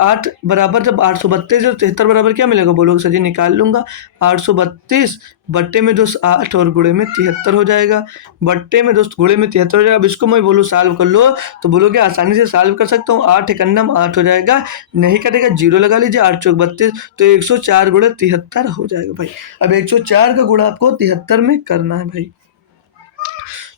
8 बराबर जब 832 और 73 बराबर क्या मिलेगा? बोलोगे सर जी निकाल लूंगा 832 बट्टे में दोस्त 8 और गुणे में 73 हो जाएगा। बट्टे में दोस्त गुणे में 73 हो जाएगा। अब इसको मैं बोलूँ सॉल्व कर लो, तो बोलोगे आसानी से सॉल्व कर सकता हूँ। 8 एकन्नम 8 हो जाएगा, नहीं कटेगा, 0 लगा लीजिए, 8 चौक 32, तो 104 गुणे 73 हो जाएगा भाई। अब 104 का गुणा आपको 73 में करना है भाई।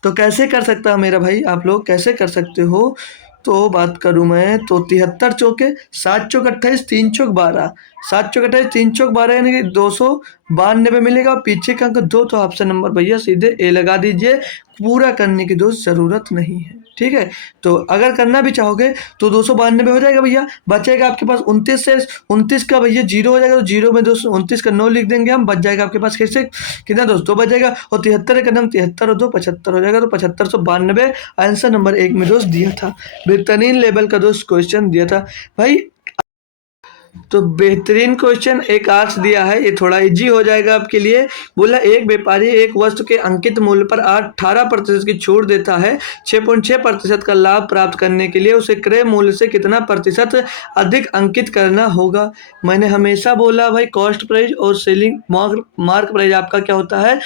तो कैसे कर सकता है मेरा भाई? आप लोग कैसे कर सकते हो? तो बात करूं मैं तो 73 चौके 7 चौक 28, 3 चौक 12, 7 चौक 28, 3 चौक 12 यानी कि 292 में मिलेगा। पीछे का अंक 2, तो ऑप्शन नंबर भैया सीधे ए लगा दीजिए, पूरा करने की दोस्त जरूरत नहीं है। ठीक है। तो अगर करना भी चाहोगे तो 292 हो जाएगा भैया, बचेगा आपके पास 29 से 29 का भैया जीरो हो जाएगा, तो जीरो में 229 का 9 लिख देंगे हम, बच जाएगा आपके पास कैसे कितना दोस्त 2 बच जाएगा, और 73 का नाम 73 और 2 75 हो जाएगा, तो 7592 आंसर नंबर 1 में दोस्त दिया था। बेहतरीन लेवल का दोस्त क्वेश्चन दिया था भाई। तो बेहतरीन क्वेश्चन एक आर्ट्स दिया है, ये थोड़ा इजी हो जाएगा आपके लिए। बोला एक व्यापारी एक वस्तु के अंकित मूल्य पर 18% की छूट देता है, 6.6% का लाभ प्राप्त करने के लिए उसे क्रय मूल्य से कितना प्रतिशत अधिक अंकित करना होगा। मैंने हमेशा बोला भाई कॉस्ट प्राइस और सेलिंग मार्क प्राइस आपका क्या होता है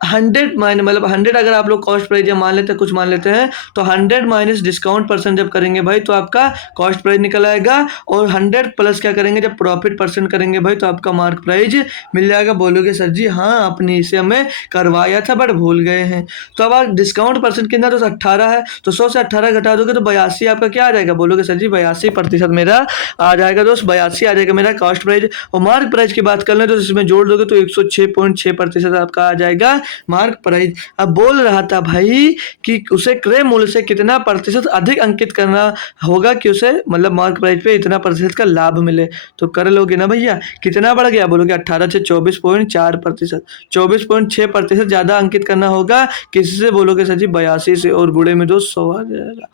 100 माइनस, मतलब 100 अगर आप लोग कॉस्ट प्राइस मान लेते हैं, कुछ मान लेते हैं, तो 100 माइनस डिस्काउंट परसेंट जब करेंगे भाई तो आपका कॉस्ट प्राइस निकल आएगा, और 100 प्लस क्या करेंगे जब प्रॉफिट परसेंट करेंगे भाई तो आपका मार्क प्राइस मिल जाएगा। बोलोगे सर जी हाँ आपने इसे हमें करवाया था बट भूल गए हैं। तो अब आप डिस्काउंट परसेंट कितना तो 18 है, तो 100 से 18 घटा दोगे तो 82 आपका क्या आ जाएगा। बोलोगे सर जी 82% मेरा आ जाएगा दोस्त, 82 आ जाएगा मेरा कॉस्ट प्राइस। और मार्क प्राइस की बात कर लें तो इसमें जोड़ दोगे तो 106.6% आपका आ जाएगा मार्क प्राइस। अब बोल रहा था भाई कि उसे क्रय मूल्य से कितना प्रतिशत अधिक अंकित करना होगा कि उसे मतलब मार्क प्राइस पे इतना प्रतिशत का लाभ मिले। तो कर लोगे ना भैया, कितना बढ़ गया बोलोगे 18 से 24.4%, 24.6% ज्यादा अंकित करना होगा किसी से। बोलोगे सर जी 82 से, और बूढ़े में 100 आ जाएगा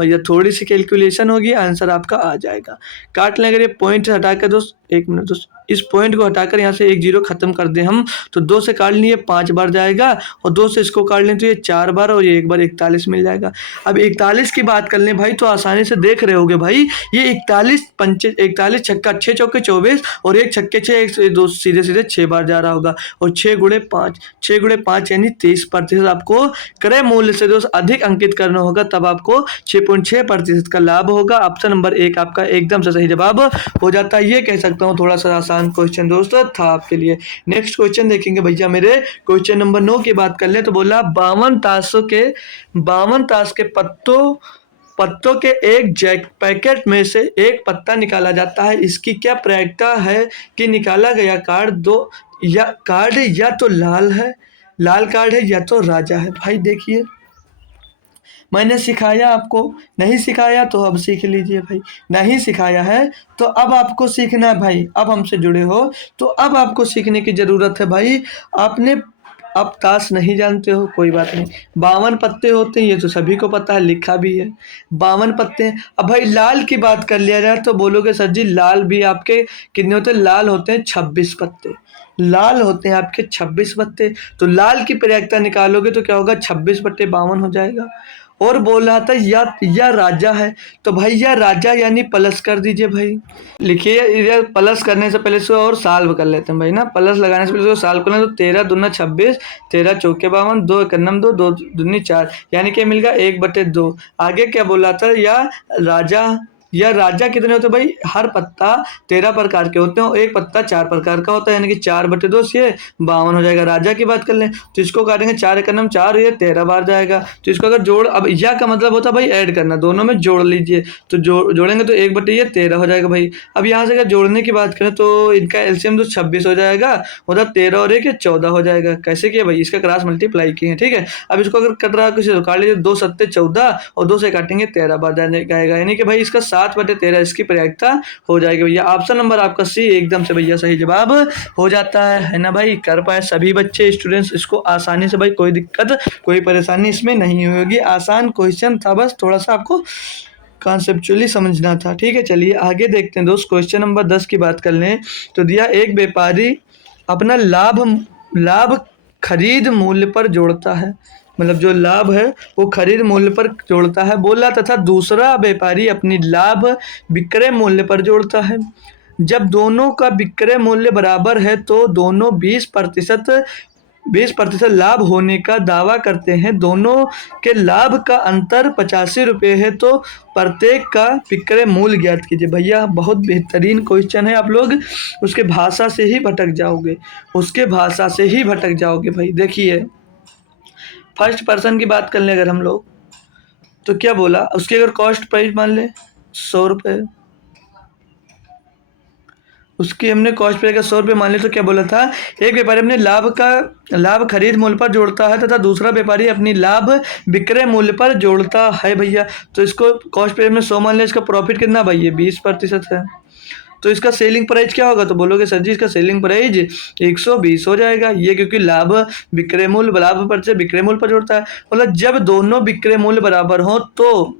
भैया। थोड़ी सी कैलकुलेशन होगी आंसर आपका आ जाएगा। काट लें अगर ये पॉइंट हटा कर दोस्त, एक मिनट दोस्त, इस पॉइंट को हटाकर यहाँ से एक जीरो खत्म कर दें हम, तो 2 से काट लिए 5 बार जाएगा, और 2 से इसको काट लें तो ये 4 बार, और ये एक बार 41 मिल जाएगा। अब 41 की बात कर लें भाई तो आसानी से देख रहे होगे भाई, ये 41 छक्का 6 चौके 24, और एक छक्के 6, एक दो सीधे सीधे 6 बार जा रहा होगा, और 6 गुणे 5 यानी 30% आपको क्रय मूल्य से दोस्त अधिक अंकित करना होगा, तब आपको 6.6% का लाभ होगा। ऑप्शन नंबर 1 आपका एकदम से सही जवाब हो जाता है। ये कह सकता हूँ थोड़ा सा आसान क्वेश्चन दोस्तों था आपके लिए। नेक्स्ट क्वेश्चन देखेंगे भैया मेरे, क्वेश्चन नंबर 9 की बात कर ले तो बोला 52 ताश के पत्तों के एक जैक पैकेट में से एक पत्ता निकाला जाता है, इसकी क्या प्रायिकता है कि निकाला गया कार्ड या तो लाल कार्ड है या तो राजा है। भाई देखिए मैंने सिखाया आपको, नहीं सिखाया तो अब सीख लीजिए भाई, नहीं सिखाया है तो अब आपको सीखना है भाई। अब हमसे जुड़े हो तो अब आपको सीखने की ज़रूरत है भाई। आपने अब ताश नहीं जानते हो कोई बात नहीं, 52 पत्ते होते हैं ये तो सभी को पता है, लिखा भी है 52 पत्ते हैं। अब भाई लाल की बात कर लिया जाए तो बोलोगे सर जी लाल भी आपके कितने होते हैं, लाल होते हैं 26 पत्ते, लाल होते हैं आपके 26 पत्ते। तो लाल की प्रायिकता निकालोगे तो क्या होगा 26/52 हो जाएगा। और बोल रहा था या राजा है, तो भाई या राजा यानी प्लस कर दीजिए भाई, लिखिए इधर प्लस करने से पहले इसको और सॉल्व कर लेते हैं भाई ना, प्लस लगाने से पहले इसको सॉल्व करना, तो 13 दूना 26, 13 चौके 52, 2 एकन्नम 2, 2 दूनी 4, यानी कि मिल गया 1/2। आगे क्या बोला था या राजा कितने होते हैं भाई, हर पत्ता 13 प्रकार के होते हैं और एक पत्ता 4 प्रकार का होता है, यानी कि 4/2 से 52 हो जाएगा। राजा की बात कर लें तो इसको काटेंगे 4 एकन्नम 4, ये 13 बार जाएगा। तो इसको अगर जोड़, अब या का मतलब होता है भाई ऐड करना, दोनों में जोड़ लीजिए, तो जोड़ेंगे तो 1/13 हो जाएगा भाई। अब यहाँ से अगर जोड़ने की बात करें तो इनका एलसीएम तो 26 हो जाएगा, उधर 13 और 1 14 हो जाएगा। कैसे किया भाई, इसका क्रॉस मल्टीप्लाई किए, ठीक है। अब इसको अगर कट रहा है किसी तो काट लीजिए, 2 सत्ते 14 और 2 से काटेंगे 13 बार जाएगा, यानी कि भाई इसका 7/13 इसकी प्रायिकता हो जाएगी भैया। ऑप्शन नंबर आपका सी एकदम से भैया सही जवाब हो जाता है ना भाई। कर पाए सभी बच्चे स्टूडेंट्स इसको आसानी से भाई, कोई दिक्कत कोई परेशानी इसमें नहीं होगी। आसान क्वेश्चन था, बस थोड़ा सा आपको कॉन्सेप्चुअली समझना था, ठीक है। चलिए आगे देखते हैं दोस्त, क्वेश्चन नंबर 10 की बात कर लें तो दिया एक व्यापारी अपना लाभ खरीद मूल्य पर जोड़ता है, मतलब जो लाभ है वो खरीद मूल्य पर जोड़ता है बोला, तथा दूसरा व्यापारी अपनी लाभ विक्रय मूल्य पर जोड़ता है। जब दोनों का विक्रय मूल्य बराबर है तो दोनों 20% लाभ होने का दावा करते हैं। दोनों के लाभ का अंतर 85 रुपये है, तो प्रत्येक का विक्रय मूल्य ज्ञात कीजिए। भैया बहुत बेहतरीन क्वेश्चन है, आप लोग उसके भाषा से ही भटक जाओगे, भाई देखिए फर्स्ट पर्सन की बात कर लें अगर हम लोग तो क्या बोला, उसकी अगर कॉस्ट प्राइस मान लें 100 रुपये, उसकी हमने कॉस्ट पे अगर 100 रुपये मान लिया तो क्या बोला था, एक व्यापारी अपने लाभ खरीद मूल्य पर जोड़ता है तथा दूसरा व्यापारी अपनी लाभ विक्रय मूल्य पर जोड़ता है भैया। तो इसको कॉस्ट पे हमने 100 मान लिया, इसका प्रॉफिट कितना भाई, ये 20% है। तो इसका सेलिंग प्राइस क्या होगा, तो बोलोगे सर जी इसका सेलिंग प्राइस 120 हो जाएगा। ये क्योंकि लाभ विक्रय मूल्य लाभ पर से विक्रय मूल्य पर जोड़ता है। मतलब जब दोनों विक्रय मूल्य बराबर हो तो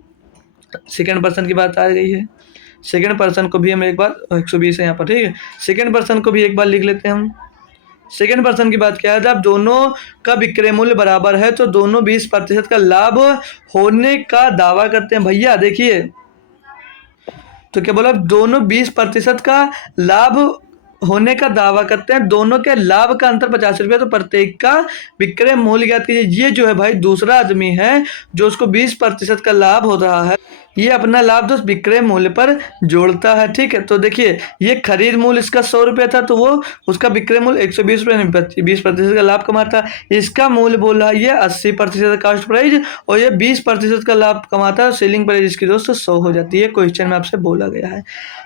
सेकेंड पर्सन की बात आ गई है। सेकेंड पर्सन को भी हम एक बार 120 है यहाँ पर, ठीक है। सेकेंड पर्सन को भी एक बार लिख लेते हैं हम। सेकेंड पर्सन की बात क्या है, जब दोनों का विक्रय मूल्य बराबर है तो दोनों 20% का लाभ होने का दावा करते हैं भैया। देखिए तो क्या बोला, दोनों 20% का लाभ होने का दावा करते हैं, दोनों के लाभ का अंतर 50 रुपये, तो प्रत्येक का विक्रय मूल्य ज्ञात कीजिए। ये जो है भाई दूसरा आदमी है जो उसको 20% का लाभ हो रहा है, ये अपना लाभ दोस्त विक्रय मूल्य पर जोड़ता है, ठीक है। तो देखिए ये खरीद मूल्य इसका 100 रुपये था तो वो उसका विक्रय मूल्य 120 रुपये, 20% का लाभ कमाता है। इसका मूल्य बोल रहा है ये 80% कॉस्ट प्राइस और ये 20% का लाभ कमाता है। सेलिंग प्राइस इसकी दोस्तों 100 हो जाती है। क्वेश्चन में आपसे बोला गया है।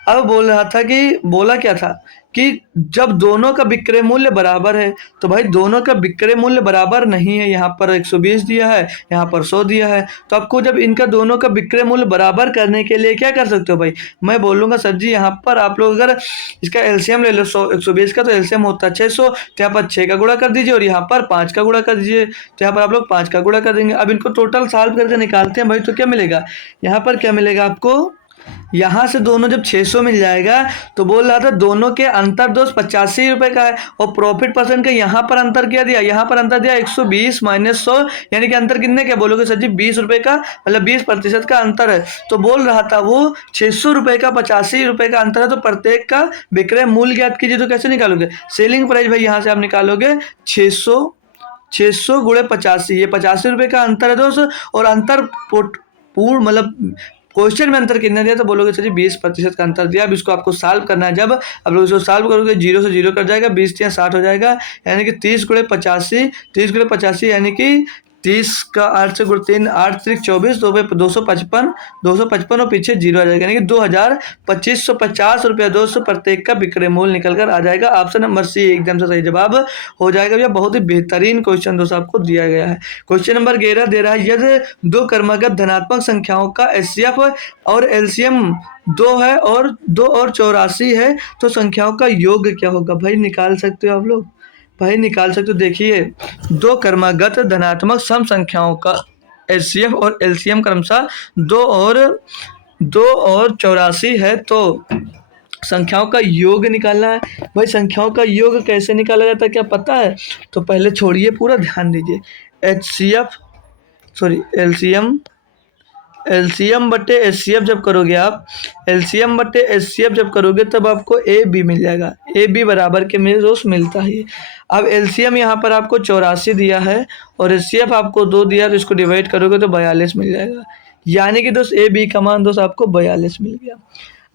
अब बोल रहा था कि बोला क्या था कि जब दोनों का विक्रय मूल्य बराबर है, तो भाई दोनों का विक्रय मूल्य बराबर नहीं है। यहाँ पर 120 दिया है, यहाँ पर 100 दिया है। तो आपको जब इनका दोनों का विक्रय मूल्य बराबर करने के लिए क्या कर सकते हो भाई, मैं बोलूँगा सर जी यहाँ पर आप लोग अगर इसका एलसीएम ले लो 120 का, तो एलसीएम होता है 600, तो यहाँ पर 6 का गुणा कर दीजिए और यहाँ पर 5 का गुणा कर दीजिए। तो यहाँ पर आप लोग 5 का गुणा कर देंगे। अब इनको टोटल सॉल्व करके निकालते हैं भाई, तो क्या मिलेगा, यहाँ पर क्या मिलेगा आपको, यहाँ से दोनों जब 600 मिल जाएगा तो बोल रहा था दोनों के अंतर दोस्त 85 रुपये का है और प्रॉफिट परसेंट का यहाँ पर अंतर क्या दिया, यहाँ पर अंतर दिया 120 माइनस 100, यानी कि अंतर कितने क्या बोलोगे सर जी 20 रुपये का, मतलब 20% का अंतर है। तो बोल रहा था वो 600 रुपये का 85 रुपये का अंतर है, तो प्रत्येक का विक्रय मूल्य ज्ञात कीजिए। तो कैसे निकालोगे, सेलिंग प्राइस भाई यहाँ से आप निकालोगे 600 गुणे 85, ये 85 रुपये का अंतर है दोस्त। और अंतर पूर्ण मतलब क्वेश्चन में अंतर कितना दिया, तो बोलोगे सर जी 20% का अंतर दिया। अब इसको आपको सॉल्व करना है। जब आप लोग इसको सॉल्व करोगे 0 से 0 कट जाएगा, 20 या 60 हो जाएगा, यानी कि 30 गुणे 85 यानी कि 30 का 8 से गुणे 3 8 3 24 255 और पीछे 0 आ जाएगा, यानी कि 2550 रुपया दोस्तों प्रत्येक का विक्रय मूल्य निकल कर आ जाएगा। ऑप्शन नंबर सी एकदम से सही जवाब हो जाएगा। यह बहुत ही बेहतरीन क्वेश्चन दोस्तों आपको दिया गया है। क्वेश्चन नंबर 11 दे रहा है, यदि दो क्रमागत धनात्मक संख्याओं का एचसीएफ और एलसीएम 2 है और 2 और 84 है तो संख्याओं का योग क्या होगा। भाई निकाल सकते हो आप लोग, भाई निकाल सकते हो। देखिए दो क्रमागत धनात्मक सम संख्याओं का एचसीएफ और एलसीएम क्रमशः 2 और 84 है, तो संख्याओं का योग निकालना है। भाई संख्याओं का योग कैसे निकाला जाता है क्या पता है, तो पहले छोड़िए पूरा ध्यान दीजिए। एलसीएम बटे एचसीएफ जब करोगे आप, एलसीएम बटे एचसीएफ जब करोगे तब आपको ए बी मिल जाएगा। ए बी बराबर के मेरे दोस्त मिलता है। अब एलसीएम यहाँ पर आपको 84 दिया है और एचसीएफ आपको 2 दिया, तो इसको डिवाइड करोगे तो 42 मिल जाएगा, यानी कि दोस्त ए बी का मान दोस्त आपको 42 मिल गया।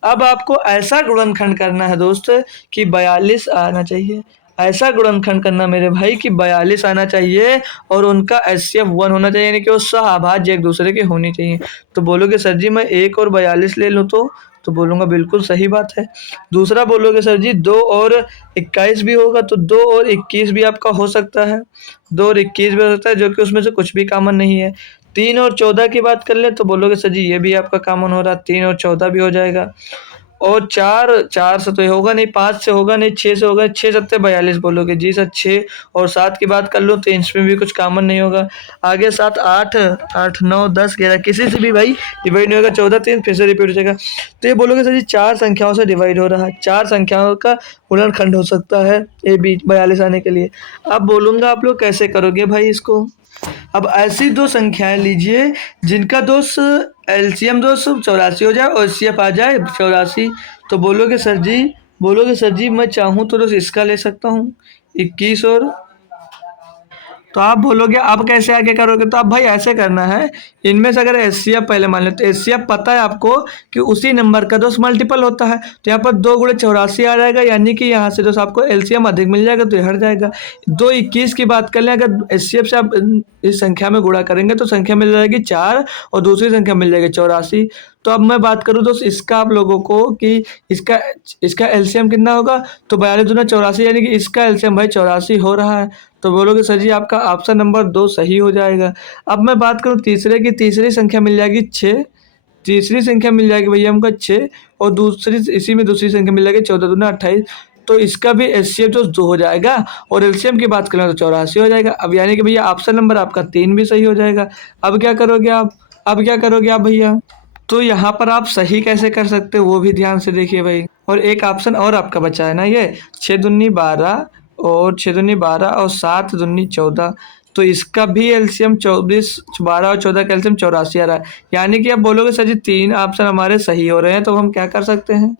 अब आपको ऐसा गुणनखंड करना है दोस्त कि 42 आना चाहिए, ऐसा गुणनखंड करना मेरे भाई कि 42 आना चाहिए और उनका एचसीएफ 1 होना चाहिए, यानी कि वो सहअभाज्य एक दूसरे के होनी चाहिए। तो बोलोगे सर जी मैं 1 और 42 ले लूँ तो बोलूँगा बिल्कुल सही बात है। दूसरा बोलोगे सर जी 2 और 21 भी होगा, तो 2 और 21 भी आपका हो सकता है, 2 और 21 भी हो सकता है, जो कि उसमें से कुछ भी कॉमन नहीं है। 3 और 14 की बात कर ले तो बोलोगे सर जी ये भी आपका कॉमन हो रहा है, 3 और 14 भी हो जाएगा। और 4 से तो होगा नहीं, 5 से होगा नहीं, 6 से होगा, 6 7 42 बोलोगे जी सर। 6 और 7 की बात कर लो तो इसमें भी कुछ कॉमन नहीं होगा। आगे 7 8 9 10 11 किसी से भी भाई डिवाइड नहीं होगा। 14 3 फिर से रिपीट हो जाएगा। तो ये बोलोगे सर जी 4 संख्याओं से डिवाइड हो रहा है, 4 संख्याओं का गुणनखंड हो सकता है ए बी 42 आने के लिए। अब बोलूँगा आप लोग कैसे करोगे भाई इसको। अब ऐसी 2 संख्याएं लीजिए जिनका दोस्त एलसीएम दोस्त 84 हो जाए और एचसीएफ आ जाए 84, तो बोलोगे सर जी मैं चाहूँ तो दोस्त इसका ले सकता हूँ 21 और, तो आप बोलोगे अब कैसे आगे करोगे, तो आप भाई ऐसे करना है, इनमें से अगर एचसीएफ पहले मान लेते, तो एचसीएफ पता है आपको कि उसी नंबर का दोस्त मल्टीपल होता है, तो यहाँ पर 2 गुणे 84 आ जाएगा, यानी कि यहाँ से दोस्त आपको एलसीएम अधिक मिल जाएगा तो ये हट जाएगा। 2 21 की बात कर लें, अगर एचसीएफ से आप इस संख्या में गुणा करेंगे तो संख्या मिल जाएगी 4 और दूसरी संख्या मिल जाएगी 84, तो अब मैं बात करूँ दोस्त इसका आप लोगों को कि इसका इसका एलसीएम कितना होगा, तो 42 दूना 84, यानी कि इसका एलसीएम भाई 84 हो रहा है। तो बोलोगे सर जी आपका ऑप्शन नंबर 2 सही हो जाएगा। अब मैं बात करूँ तीसरे की, तीसरी संख्या मिल जाएगी 6, तीसरी संख्या मिल जाएगी भैया हमको 6, और दूसरी इसी में दूसरी संख्या मिल जाएगी 14 दूना 28। तो इसका भी एचसीएफ जो 2 हो जाएगा, और एलसीएम की बात करें तो 84 हो जाएगा। अब यानी कि भैया ऑप्शन नंबर आपका 3 भी सही हो जाएगा। अब क्या करोगे आप, अब क्या करोगे आप भैया, तो यहाँ पर आप सही कैसे कर सकते हो वो भी ध्यान से देखिए भाई। और एक ऑप्शन और आपका बचा है ना, ये 6 दूनी 12 और 6 दूनी 12 और 7 दूनी 14, तो इसका भी एलसीएम 24, 12 और 14 का एलसीएम 84 आ रहा है। यानी कि आप बोलोगे सर जी 3 ऑप्शन हमारे सही हो रहे हैं, तो हम क्या कर सकते हैं,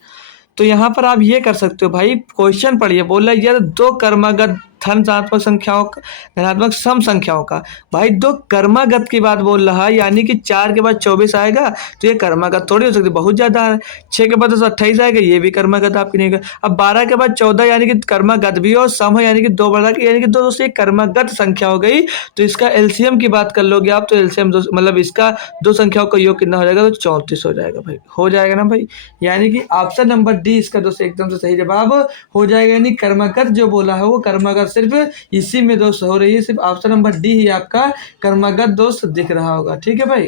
तो यहाँ पर आप ये कर सकते हो भाई, क्वेश्चन पढ़िए, बोल रहा है यार दो कर्मगत धनात्मक संख्याओं का, धनात्मक सम संख्याओं का, भाई दो कर्मागत की बात बोल रहा है, यानी कि 4 के बाद 24 आएगा तो ये कर्मागत थोड़ी हो सकती, बहुत ज़्यादा है। 6 के बाद 28 आएगा, ये भी कर्मागत आपकी नहीं होगा। अब 12 के बाद 14 यानी कि कर्मागत भी, और सम है यानी कि 2 बढ़ा के, यानी कि दो दोस्तों एक कर्मागत संख्या हो गई। तो इसका एलसीएम की बात कर लोगे आप, तो एलसीएम मतलब इसका दो संख्याओं का योग कितना हो जाएगा, तो 34 हो जाएगा भाई, हो जाएगा ना भाई। यानी कि ऑप्शन नंबर डी इसका दोस्तों एकदम से सही जवाब हो जाएगा। यानी कर्मागत जो बोला है वो कर्मागत सिर्फ इसी में दोस्त हो रही है, सिर्फ ऑप्शन नंबर डी ही आपका कर्मागत दोस्त दिख रहा होगा, ठीक है भाई।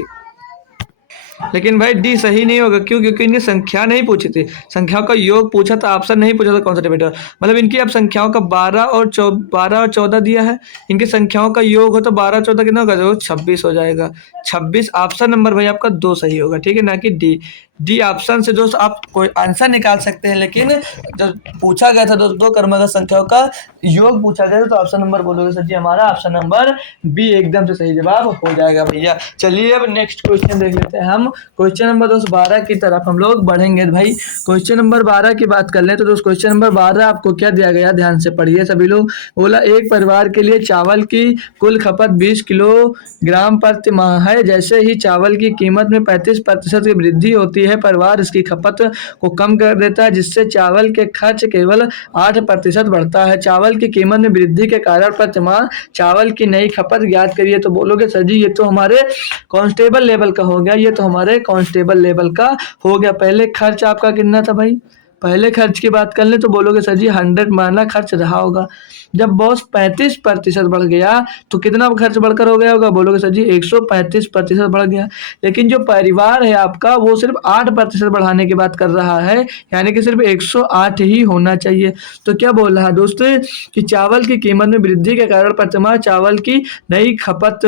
लेकिन भाई डी सही नहीं होगा, क्यों, क्योंकि इनकी संख्या नहीं पूछी थी, संख्याओं का योग पूछा था, ऑप्शन नहीं पूछा था कौन सा डिबेटर, मतलब इनकी अब संख्याओं का 12 और 14 दिया है, इनकी संख्याओं का योग हो तो 12 14 कितना होगा, तो 26 हो जाएगा। 26 ऑप्शन नंबर भाई आपका 2 सही होगा, ठीक है, ना कि डी। डी ऑप्शन से दोस्त आप कोई आंसर निकाल सकते हैं, लेकिन जब पूछा गया था दोस्त दो कर्मगत संख्याओं का योग पूछा गया था, तो ऑप्शन नंबर बोलोगे सर जी हमारा ऑप्शन नंबर बी एकदम से सही जवाब हो जाएगा भैया। चलिए अब नेक्स्ट क्वेश्चन देख लेते हैं हम। क्वेश्चन नंबर दोस्त 12 की तरफ हम लोग बढ़ेंगे भाई। क्वेश्चन नंबर 12 की बात कर लें तो दोस्त क्वेश्चन नंबर 12 आपको क्या दिया गया, ध्यान से पढ़िए सभी लोग। बोला एक परिवार के लिए चावल की कुल खपत 20 किलोग्राम प्रति माह है। जैसे ही चावल की कीमत में 35% की वृद्धि होती है, परिवार इसकी खपत को कम कर देता है, जिससे चावल के खर्च केवल 8% बढ़ता है। चावल की कीमत में वृद्धि के कारण प्रति माह चावल की नई खपत ज्ञात करिए। तो बोलोगे सर जी ये तो हमारे कांस्टेबल लेवल का हो गया, ये तो हमारे कांस्टेबल लेवल का हो गया। पहले खर्च आपका कितना था भाई, पहले खर्च की बात कर ले तो बोलोगे सर जी 100 माना खर्च रहा होगा। जब बॉस 35% बढ़ गया तो कितना खर्च बढ़कर हो गया होगा, बोलोगे सर जी 135% बढ़ गया। लेकिन जो परिवार है आपका वो सिर्फ 8% बढ़ाने की बात कर रहा है, यानी कि सिर्फ 108 ही होना चाहिए। तो क्या बोल रहा है दोस्तों कि चावल की कीमत में वृद्धि के कारण प्रतिमाह चावल की नई खपत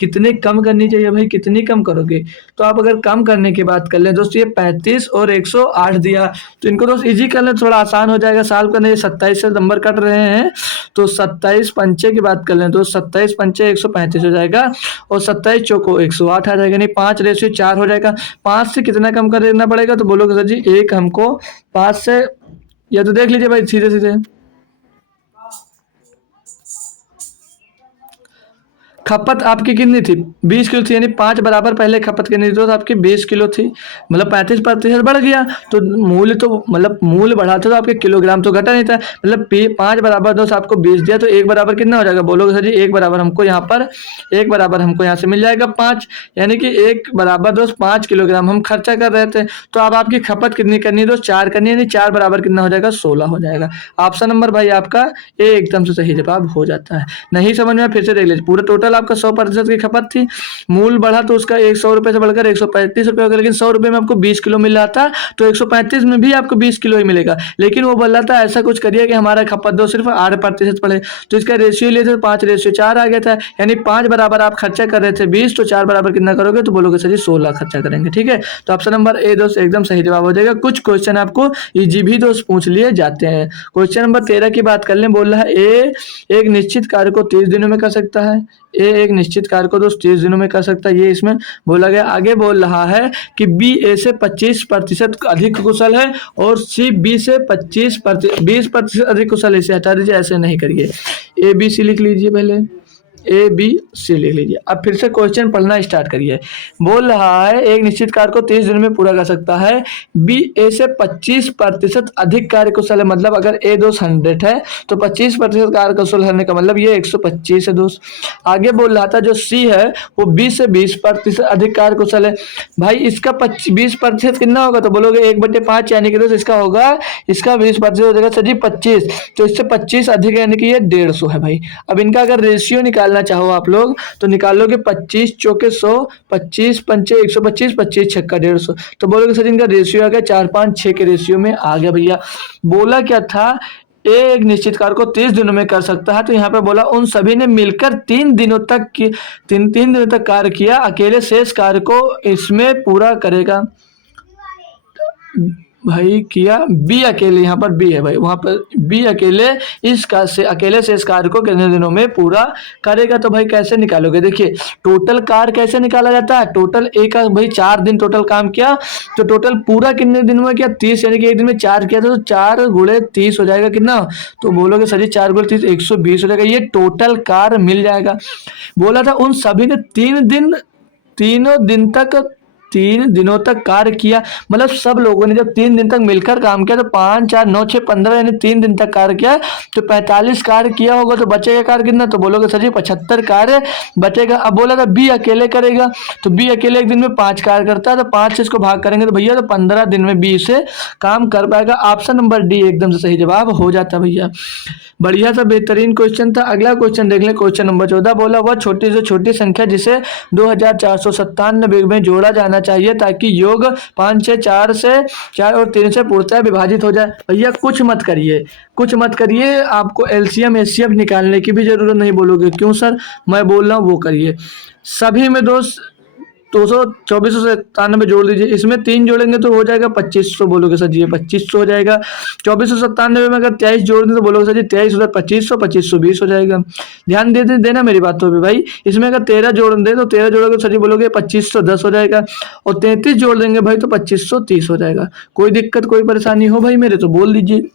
कितनी कम करनी चाहिए भाई, कितनी कम करोगे। तो आप अगर कम करने की बात कर लें दोस्तों, ये 35 और 108 दिया, तो इनको दोस्त इजी कर लें, थोड़ा आसान हो जाएगा सॉल्व करने। 27 से नंबर कट रहे हैं, तो 27 पंचे की बात कर लें तो 27 पंचे 135 हो जाएगा, और 27 चौको 108 आ जाएगा, नहीं 5/4 हो जाएगा। 5 से कितना कम कर देना पड़ेगा, तो बोलोगे सर जी एक हमको 5 से, या तो देख लीजिए भाई सीधे सीधे खपत आपकी कितनी थी, 20 किलो थी, यानी 5 बराबर पहले खपत कितनी थी तो आपकी 20 किलो थी, मतलब 35% बढ़ गया। तो मूल्य तो मतलब मूल्य बढ़ा था तो आपके किलोग्राम तो घटा नहीं था, मतलब 5 बराबर दोस्त आपको 20 दिया, तो 1 बराबर कितना हो जाएगा, बोलोगे सर जी 1 बराबर हमको यहाँ पर 1 बराबर हमको यहाँ से मिल जाएगा 5, यानी कि 1 बराबर दोस्त 5 किलोग्राम हम खर्चा कर रहे थे। तो अब आपकी खपत कितनी करनी है दोस्त, 4 करनी है, यानी 4 बराबर कितना हो जाएगा, 16 हो जाएगा। ऑप्शन नंबर भाई आपका ए एकदम से सही जवाब हो जाता है। नहीं समझ में फिर से देख लीजिए, पूरा टोटल आपका 100% की खपत थी, मूल बढ़ा तो उसका 100 रुपए से बढ़कर 135 रुपए हो गया, लेकिन 100 रुपए में आपको 20 किलो मिल रहा था, तो 135 में भी आपको 20 किलो ही मिलेगा। लेकिन वो बोल रहा था ऐसा कुछ करिए कि हमारा खपत दो सिर्फ 8% पड़े, तो इसका रेशियो लिए थे 5/4 आ गया था, यानी 5 बराबर आप खर्चा कर रहे थे 20, तो 4 बराबर कितना करोगे, तो बोलोगे सर जी 16 खर्चा करेंगे, ठीक है। तो ऑप्शन नंबर ए दोस्त एकदम सही जवाब हो जाएगा। कुछ क्वेश्चन आपको इजी भी दोस्त पूछ लिए जाते हैं। क्वेश्चन नंबर 13 की बात कर लें, बोल रहा है ए एक निश्चित कार्य को 30 दिनों में कर सकता है, ए एक निश्चित कार्य को दोस्त 30 दिनों में कर सकता है, ये इसमें बोला गया। आगे बोल रहा है कि बी ए से 25% अधिक कुशल है, और सी बी से 20% अधिक कुशल है। इसे हटा दीजिए, ऐसे नहीं करिए, ए बी सी लिख लीजिए पहले, ए बी सी लिख लीजिए। अब फिर से क्वेश्चन पढ़ना स्टार्ट करिए। बोल रहा है एक निश्चित कार्य को 30 दिन में पूरा कर सकता है। बी ए से 25% अधिक कार्य कुशल है, मतलब अगर ए दोस्त 100 है तो 25% कार्य कुशल होने का मतलब ये 125 है दोस्त। आगे बोल रहा था जो सी है वो बी से 20% अधिक कार्य कुशल है। भाई इसका 20% कितना होगा, तो बोलोगे 1/5, यानी कि दोस्त इसका होगा, इसका 20% हो जाएगा सर जी 25, तो इससे 25 अधिक है, यानी कि ये 150 है भाई। अब इनका अगर रेशियो निकालना चाहो आप लोग तो निकालोगे 25 चौके 100, 25 पंचे 125, 25 छक्का 150, तो बोलोगे सर इनका रेशियो आ गया 4 5 6 के रेशियो में आ गया भैया। बोला क्या था, एक निश्चित कार्य को 30 दिनों में कर सकता है, तो यहाँ पे बोला उन सभी ने मिलकर 3 दिनों तक कार्य किया, अकेले शेष कार्य को इसमें पूरा करेगा। भाई किया बी अकेले, यहाँ पर बी है भाई, वहां पर बी अकेले अकेले से इस कार्य को कितने दिनों में पूरा करेगा। तो भाई कैसे निकालोगे, देखिए टोटल कार्य कैसे निकाला जाता है, टोटल ए का भाई 4 दिन टोटल काम किया, तो टोटल पूरा कितने दिन में किया 30, यानी कि एक दिन में 4 किया था, तो 4 गुणे 30 हो जाएगा कितना, तो बोलोगे सर जी 4 गुणे 30 120 हो जाएगा, ये टोटल कार्य मिल जाएगा। बोला था उन सभी ने 3 दिनों तक कार्य किया, मतलब सब लोगों ने जब 3 दिन तक मिलकर काम किया तो 5 4 9 6 15, यानी 3 दिन तक कार्य किया, तो 45 कार्य किया होगा, तो बचेगा कार्य कितना, तो बोलोगे सर जी 75 कार्य बचेगा। अब बोला था बी अकेले करेगा, तो बी अकेले एक दिन में 5 कार्य करता है, तो 5 से इसको भाग करेंगे तो भैया तो 15 दिन में बी से काम कर पाएगा। ऑप्शन नंबर डी एकदम से सही जवाब हो जाता है भैया। बढ़िया सा बेहतरीन क्वेश्चन था। अगला क्वेश्चन देख लें, क्वेश्चन नंबर 14। बोला वह छोटी से छोटी संख्या जिसे 2497 में जोड़ा जाना चाहिए ताकि योग 5 6 4 से 4 और 3 से पूर्णतः विभाजित हो जाए। भैया कुछ मत करिए, आपको एलसीएम एचसीएफ निकालने की भी जरूरत नहीं। बोलोगे क्यों सर, मैं बोल रहा हूँ वो करिए। सभी में दोस्त 2497 जोड़ दीजिए, इसमें 3 जोड़ेंगे तो हो जाएगा 2500, बोलोगे सर जी 2500 हो जाएगा। 2497 में अगर 23 जोड़ दें तो बोलोगे सर जी 23 उधर 2500, 2520 हो जाएगा। ध्यान दे देना मेरी बातों पे भाई, इसमें अगर 13 जोड़ दें तो 13 जोड़ोगे तो सर जी बोलोगे 2510 हो जाएगा, और 33 जोड़ देंगे भाई तो 2530 हो जाएगा। कोई दिक्कत कोई परेशानी हो भाई मेरे तो बोल दीजिए।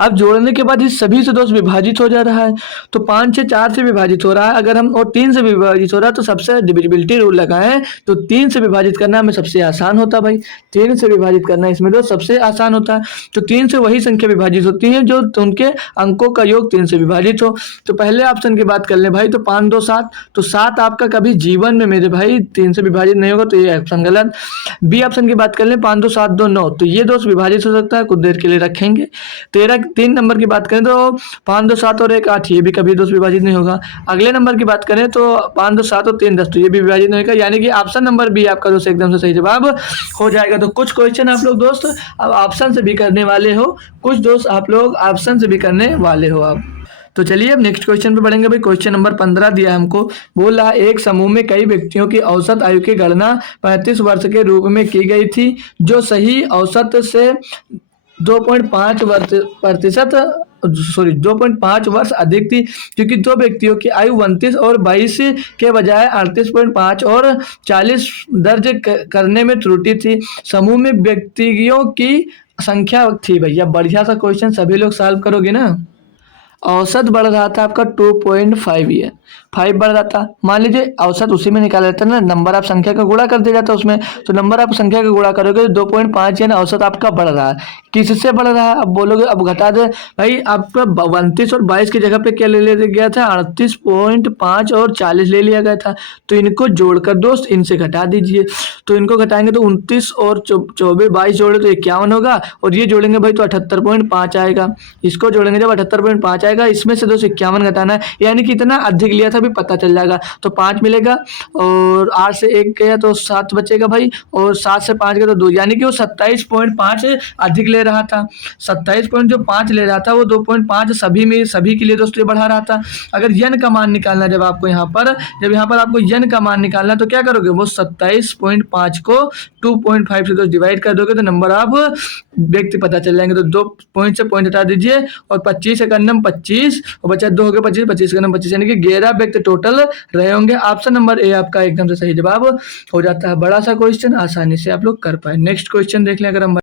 अब जोड़ने के बाद इस सभी से दोस्त विभाजित हो जा रहा है, तो 5 से 4 से विभाजित हो रहा है, अगर हम और 3 से विभाजित हो रहा है तो सबसे डिविजिबिलिटी रूल लगाएं तो 3 से विभाजित करना हमें सबसे आसान होता है भाई। 3 से विभाजित करना इसमें दोस्त सबसे आसान होता है, तो 3 से वही संख्या विभाजित होती है जो उनके अंकों का योग 3 से विभाजित हो। तो पहले ऑप्शन की बात कर ले भाई, तो 5 2 7, तो 7 आपका कभी जीवन में मेरे भाई 3 से विभाजित नहीं होगा, तो ये ऑप्शन गलत। बी ऑप्शन की बात कर ले, 5 2 7 2 9, तो ये दोस्त विभाजित हो सकता है, कुछ देर के लिए रखेंगे। 3 नंबर की बात करें तो 5 2 7 और 1 8, ये भी कभी दोस्त विभाजित नहीं होगा। अगले नंबर की बात करें तो 5 2 7 और 3 10, तो ये भी विभाजित नहीं होगा, यानी कि ऑप्शन नंबर बी आपका दोस्त एकदम से सही जवाब हो जाएगा। तो कुछ क्वेश्चन आप लोग दोस्त अब ऑप्शन से भी करने वाले हो, कुछ दोस्त आप लोग ऑप्शन से भी करने वाले हो आप। तो चलिए अब नेक्स्ट क्वेश्चन पे बढ़ेंगे भाई। क्वेश्चन नंबर 15 दिया हमको, बोल रहा एक समूह में कई व्यक्तियों की औसत आयु की गणना 35 वर्ष के रूप में की गई थी, जो सही औसत से 2.5 वर्ष अधिक थी, क्योंकि 2 व्यक्तियों की आयु 29 और 22 के बजाय 38.5 और 40 दर्ज करने में त्रुटि थी। समूह में व्यक्तियों की संख्या थी। भैया बढ़िया सा क्वेश्चन, सभी लोग सॉल्व करोगे ना। औसत बढ़ रहा था आपका 2.5 ईयर, 5 बढ़ रहा था। मान लीजिए औसत उसी में निकाला जाता है ना, नंबर आप संख्या का गुणा कर दिया जाता है उसमें, तो नंबर आप संख्या का गुणा करोगे तो 2.5 यानी औसत आपका बढ़ रहा है। किससे बढ़ रहा है, अब बोलोगे अब घटा दे भाई, आपका 29 और 22 की जगह पे क्या ले लिया गया था, 38.5 और 40 ले लिया गया था, तो इनको जोड़कर दोस्त इनसे घटा दीजिए। तो इनको घटाएंगे तो 29 और 24 22 जोड़े तो 51 होगा, और ये जोड़ेंगे भाई तो 78.5 आएगा। इसको जोड़ेंगे जब 78.5 आएगा, इसमें से दोस्त 51 घटाना है, यानी कि इतना अधिक लिया था भी पता चल जाएगा। तो 5 मिलेगा, और 8 से 1 गया तो 7 बचेगा भाई, और 7 से 5 गया तो 2, यानी कि वो 27.5 अधिक ले रहा था। 27.5 ले रहा था वो 2.5 सभी के लिए दोस्तों बढ़ा रहा था। अगर यन का मान निकालना, जब आपको यहाँ पर आपको यन का मान निकालना, तो क्या करोगे, वो 27.5 को 2.5 से दोस्त डिवाइड कर दोगे तो नंबर आप व्यक्ति पता चल जाएंगे। तो 2 पॉइंट से पॉइंट हटा दीजिए, और 25 एक अन्नम 25 और बचा 2 हो गए 25, 25 का नंबर 25, यानी कि 11 व्यक्ति टोटल रहे होंगे। ऑप्शन नंबर ए आपका एकदम से सही जवाब हो जाता है। बड़ा सा क्वेश्चन, आसानी से आप लोग कर पाए। नेक्स्ट क्वेश्चन देख लें अगर हम।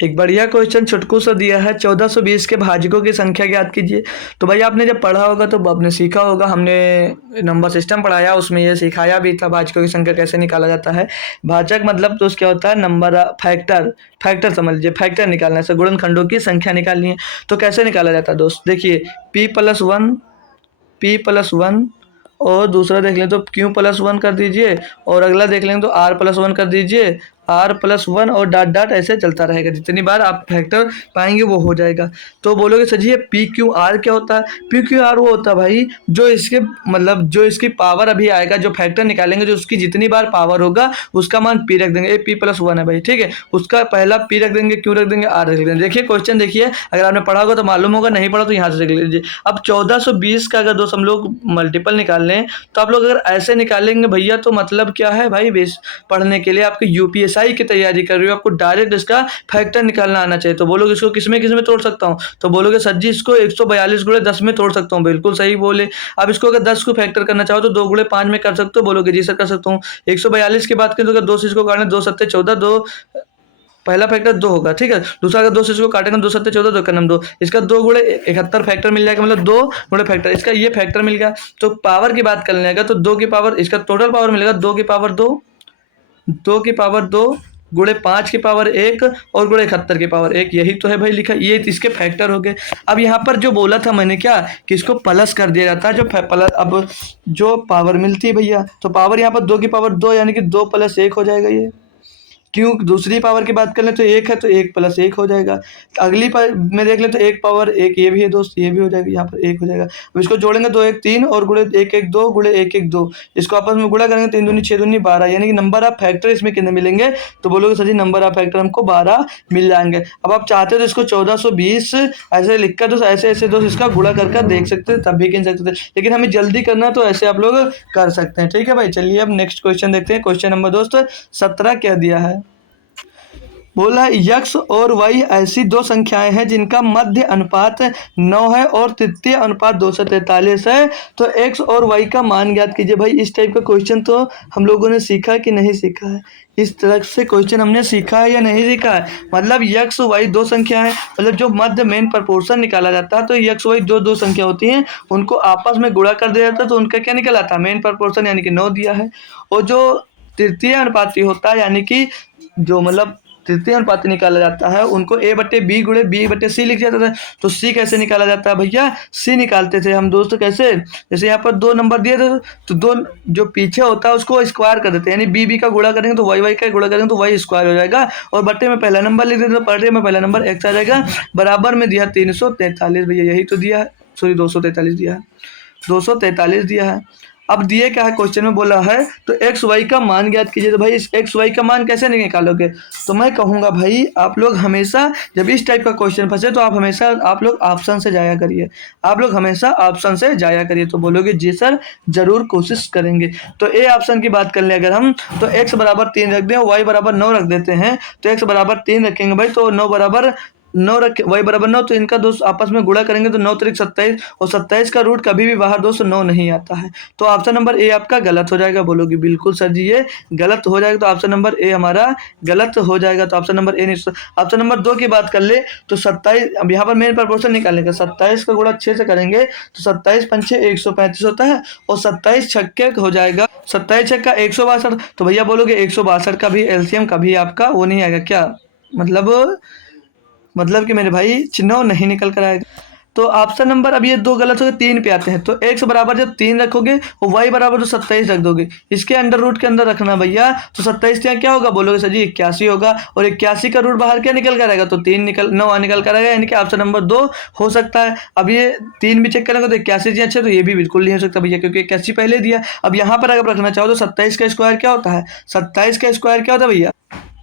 एक बढ़िया क्वेश्चन छुटकू सा दिया है, 1420 के भाजकों की संख्या ज्ञात कीजिए। तो भाई आपने जब पढ़ा होगा तो आपने सीखा होगा, हमने नंबर सिस्टम पढ़ाया, उसमें ये सिखाया भी था भाजकों की संख्या कैसे निकाला जाता है। भाजक मतलब तो क्या होता है, नंबर फैक्टर, फैक्टर समझ लीजिए, फैक्टर निकालना है, गुणनखंडों की संख्या निकालनी है। तो कैसे निकाला जाता है दोस्त, देखिए p+1 और दूसरा देख लें तो q+1 कर दीजिए, और अगला देख लें तो r+1 कर दीजिए, r+1 और डॉट डॉट ऐसे चलता रहेगा, जितनी बार आप फैक्टर पाएंगे वो हो जाएगा। तो बोलोगे सर जी ये पी क्यू आर क्या होता है? पी क्यू आर वो होता है भाई जो इसके मतलब जो इसकी पावर अभी आएगा, जो फैक्टर निकालेंगे, जो उसकी जितनी बार पावर होगा उसका मान पी रख देंगे। ये p+1 है भाई, ठीक है, उसका पहला पी रख देंगे, क्यू रख देंगे, आर रख देंगे। देखिए क्वेश्चन देखिए, अगर आपने पढ़ा होगा तो मालूम होगा, नहीं पढ़ा तो यहाँ से देख लीजिए। अब 1420 का अगर दोस्त हम लोग मल्टीपल निकाल लें, तो आप लोग अगर ऐसे निकालेंगे भैया तो मतलब क्या है भाई, बेस पढ़ने के लिए आपकी यूपीएसआई की तैयारी कर रही हो, आपको डायरेक्ट इसका फैक्टर निकालना आना चाहिए। तो बोलोगे इसको किसमें किसमें तोड़ सकता हूँ, तो बोलोगे सर जी इसको 142 गुणे 10 में तोड़ सकता हूँ, बिल्कुल सही बोले। अब इसको अगर 10 को फैक्टर करना चाहो तो 2 गुणे 5 में कर सकते हो, बोलोगे जी सर कर सकता हूँ। 142 की बात करें तो अगर 2 से इसको काटने 2 7 14, 2 पहला फैक्टर 2 होगा, ठीक है, दूसरा अगर 2 से इसको काटेंगे 2 7 14, 2 का नाम 2, इसका 2 गुणे 71 फैक्टर मिल जाएगा, मतलब 2 गुणे फैक्टर, इसका ये फैक्टर मिल गया। तो पावर की बात कर लेगा तो 2 की पावर, इसका टोटल पावर मिलेगा 2 की पावर 2, 2 की पावर 2 गुणे 5 की पावर 1 और गुणे 71 की पावर 1, यही तो है भाई लिखा, ये इसके फैक्टर हो गए। अब यहाँ पर जो बोला था मैंने क्या, कि इसको प्लस कर दिया जाता है, जो प्लस अब जो पावर मिलती है भैया, तो पावर यहाँ पर 2 की पावर 2 यानी कि 2 + 1 हो जाएगा ये। क्यों दूसरी पावर की बात कर लें तो 1 है तो 1 + 1 हो जाएगा। अगली में देख लें तो 1 पावर 1 ये भी है दोस्त, ये भी हो जाएगा, यहाँ पर 1 हो जाएगा। अब इसको जोड़ेंगे 2 1 3 और गुणे 1 1 2 गुणे 1 1 2, इसको आपस में गुणा करेंगे 3 दूनी 6 दूनी 12, यानी कि नंबर ऑफ फैक्टर इसमें कितने मिलेंगे, तो बोलोगे sir ji number of factor हमको 12 मिल जाएंगे। अब आप चाहते हो तो इसको 1420 ऐसे लिखकर दोस्त ऐसे ऐसे दोस्त इसका गुणा करके देख सकते हैं, तब भी गिन सकते थे, लेकिन हमें जल्दी करना तो ऐसे आप लोग कर सकते हैं। ठीक है भाई, चलिए अब नेक्स्ट क्वेश्चन देखते हैं। क्वेश्चन नंबर दोस्त 17 क्या दिया है, बोला यक्स और वाई ऐसी दो संख्याएं हैं जिनका मध्य अनुपात 9 है और तृतीय अनुपात 243 है, तो एक्स और वाई का मान ज्ञात कीजिए। भाई इस टाइप का क्वेश्चन तो हम लोगों ने सीखा कि नहीं सीखा है, इस तरह से क्वेश्चन हमने सीखा है या नहीं सीखा है। मतलब यक्स वाई दो संख्या है, मतलब जो मध्य मेन प्रपोर्शन निकाला जाता है, तो यक्स वाई दो दो संख्या होती हैं, उनको आपस में गुणा कर दिया जाता है, तो उनका क्या निकल आता है, मेन प्रपोर्शन, यानी कि 9 दिया है। और जो तृतीय अनुपाती होता है, यानी कि जो मतलब तृतीय अनुपात निकाला जाता है, उनको a/b गुणे b/c लिख जाता था। तो c कैसे निकाला जाता है भैया, c निकालते थे हम दोस्तों कैसे, जैसे यहाँ पर 2 नंबर दिए थे तो 2 जो पीछे होता है उसको स्क्वायर कर देते हैं, यानी b का गुणा करेंगे तो y का गुणा करेंगे तो y स्क्वायर हो जाएगा, और बट्टे में पहला नंबर लिख देते तो बट्टे में पहला नंबर x आ जाएगा। बराबर में दिया 343 भैया, यही तो दिया है, सॉरी 243 दिया है, 243 दिया है। अब दिए क्या है क्वेश्चन में, बोला है तो एक्स वाई का मान ज्ञात कीजिए। तो भाई इस एक्स वाई का मान कैसे निकालोगे, तो मैं कहूँगा भाई आप लोग हमेशा जब इस टाइप का क्वेश्चन फंसे तो आप हमेशा आप लोग ऑप्शन से जाया करिए, आप लोग हमेशा ऑप्शन से जाया करिए। तो बोलोगे जी सर जरूर कोशिश करेंगे। तो ए ऑप्शन की बात कर लें अगर हम, तो एक्स बराबर 3 रख दें, वाई बराबर 9 रख देते हैं, तो एक्स बराबर 3 रखेंगे भाई, तो 9 बराबर 9 रख, वाई बराबर 9, तो इनका दोस्त आपस में गुणा करेंगे तो 9 त्रिक 27, और 27 का रूट कभी भी बाहर दोस्त 9 नहीं आता है। तो ऑप्शन नंबर ए आपका गलत हो जाएगा। बोलोगे बिल्कुल सर जी ये गलत हो जाएगा, तो ऑप्शन नंबर ए हमारा गलत हो जाएगा। तो ऑप्शन नंबर ए नहीं। ऑप्शन नंबर 2 की बात कर ले तो 27, अब यहाँ पर मेन प्रपोर्शन निकालेंगे, 27 का गुणा 6 से करेंगे तो 27 पंचे 135 होता है, और 27 छक्के हो जाएगा, 27 छक्का 162। तो भैया बोलोगे 162 का भी एलसीएम कभी आपका वो नहीं आएगा क्या, मतलब कि मेरे भाई चिन्ह नहीं निकल कर आएगा। तो ऑप्शन नंबर अब ये 2 गलत हो गए, 3 पे आते हैं। तो एक्स बराबर जब 3 रखोगे और वाई बराबर तो 27 रख दोगे, इसके अंडर रूट के अंदर रखना भैया, तो 27 यहाँ क्या होगा, बोलोगे सर जी 81 होगा, और 81 का रूट बाहर क्या निकल कर आएगा, तो 9 निकल कर आएगा, यानी कि ऑप्शन नंबर 2 हो सकता है। अब ये 3 भी चेक करेंगे तो 81 जी अच्छा, तो ये भी बिल्कुल नहीं हो सकता भैया, क्योंकि 81 पहले दिया। अब यहाँ पर अगर रखना चाहो तो 27 का स्क्वायर क्या होता है, 27 का स्क्वायर क्या होता है भैया,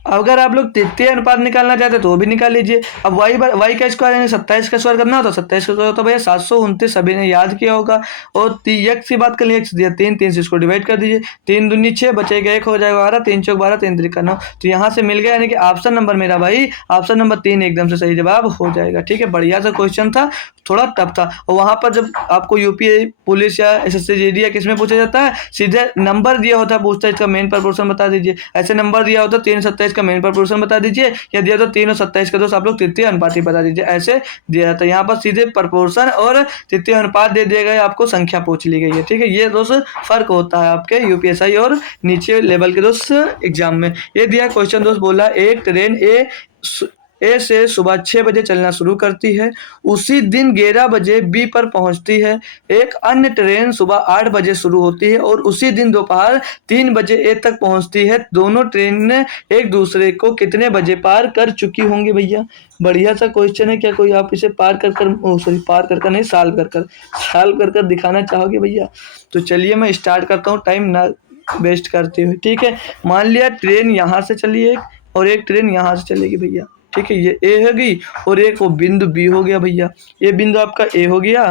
अगर आप लोग तृतीय अनुपात निकालना चाहते तो वो भी निकाल लीजिए। अब वाई का स्क्वायर यानी 27 का स्क्वायर करना होता, 27 का स्क्वायर होता भैया 729, सभी ने याद किया होगा। और एक्स की बात कर लिए, एक्स दिया 3, 3 से इसको डिवाइड कर दीजिए, 3 दूनी 6 बचेगा 1 हो जाएगा 12, 3 चौक 12, 3 त्रिक 9, तो यहाँ से मिल गया, यानी कि ऑप्शन नंबर मेरा भाई ऑप्शन नंबर 3 एकदम से सही जवाब हो जाएगा। ठीक है, बढ़िया सा क्वेश्चन था, थोड़ा टफ था। और वहाँ पर जब आपको यूपीए पुलिस या एसएससी जीडी या किस में पूछा जाता है, सीधे नंबर दिया होता है, पूछता है इसका मेन प्रपोर्शन बता दीजिए, ऐसे नंबर दिया होता है 3 27 27 का मेन प्रपोर्शन बता दीजिए, या दिया तो 3 और 27 का दोस्त आप लोग तृतीय अनुपाती बता दीजिए, ऐसे दिया जाता है। यहाँ पर सीधे प्रपोर्शन और तृतीय अनुपात दे दिया गया, आपको संख्या पूछ ली गई है, ठीक है। ये दोस्त फर्क होता है आपके यूपीएसआई और नीचे लेवल के दोस्त एग्जाम में। ये दिया क्वेश्चन दोस्त, बोला एक ट्रेन ए से सुबह 6 बजे चलना शुरू करती है, उसी दिन 11 बजे बी पर पहुंचती है। एक अन्य ट्रेन सुबह 8 बजे शुरू होती है और उसी दिन दोपहर 3 बजे ए तक पहुंचती है। दोनों ट्रेन एक दूसरे को कितने बजे पार कर चुकी होंगी भैया? बढ़िया सा क्वेश्चन है। क्या कोई आप इसे पार कर नहीं, सॉल्व कर कर दिखाना चाहोगे भैया? तो चलिए मैं स्टार्ट करता हूँ, टाइम ना वेस्ट करते हुए, ठीक है। मान लिया ट्रेन यहाँ से चली एक और एक ट्रेन यहाँ से चलेगी भैया, ठीक है। ये ए होगी और एक वो बिंदु बी हो गया भैया। ये बिंदु आपका ए हो गया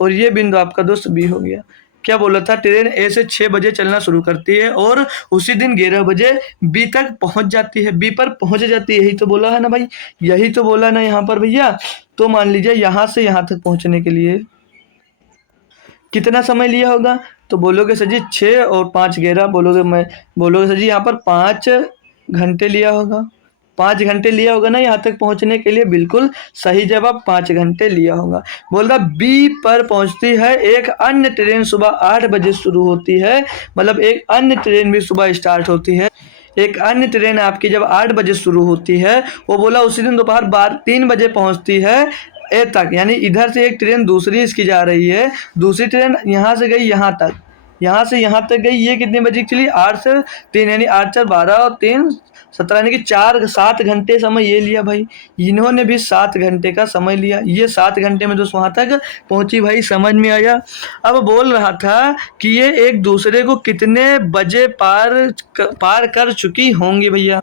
और ये बिंदु आपका दोस्त बी हो गया। क्या बोला था? ट्रेन ए से 6 बजे चलना शुरू करती है और उसी दिन 11 बजे बी तक पहुंच जाती है, बी पर पहुंच जाती है। यही तो बोला है ना भाई, यही तो बोला ना यहाँ पर भैया। तो मान लीजिए यहाँ से यहाँ तक पहुंचने के लिए कितना समय लिया होगा? तो बोलोगे सर जी 6 और 5 11, बोलोगे सर जी यहाँ पर 5 घंटे लिया होगा। 5 घंटे लिया होगा ना यहाँ तक पहुँचने के लिए, बिल्कुल सही जवाब, 5 घंटे लिया होगा। बोल रहा बी पर पहुँचती है एक अन्य ट्रेन सुबह 8 बजे शुरू होती है, मतलब एक अन्य ट्रेन भी सुबह स्टार्ट होती है। एक अन्य ट्रेन आपकी जब 8 बजे शुरू होती है, वो बोला उसी दिन दोपहर 3 बजे पहुँचती है ए तक, यानी इधर से एक ट्रेन दूसरी इसकी जा रही है, दूसरी ट्रेन यहाँ से गई यहाँ तक, यहाँ से यहाँ तक गई। ये कितने बजे चली? 8 से 3, यानी 8 4 12 और 3 17, यानी कि 7 घंटे समय ये लिया भाई। इन्होंने भी 7 घंटे का समय लिया, ये 7 घंटे में दोस्त वहाँ तक पहुँची भाई, समझ में आया? अब बोल रहा था कि ये एक दूसरे को कितने बजे पार कर चुकी होंगी भैया।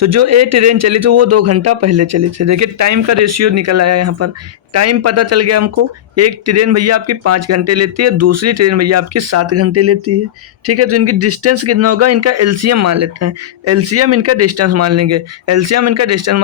तो जो ए ट्रेन चली थी वो 2 घंटा पहले चली थी। देखिए टाइम का रेशियो निकल आया यहाँ पर, टाइम पता चल गया हमको। एक ट्रेन भैया आपकी 5 घंटे लेती है, दूसरी ट्रेन भैया आपकी 7 घंटे लेती है, ठीक है। तो इनकी डिस्टेंस कितना होगा? इनका एलसीएम मान लेते हैं, एलसीएम इनका डिस्टेंस मान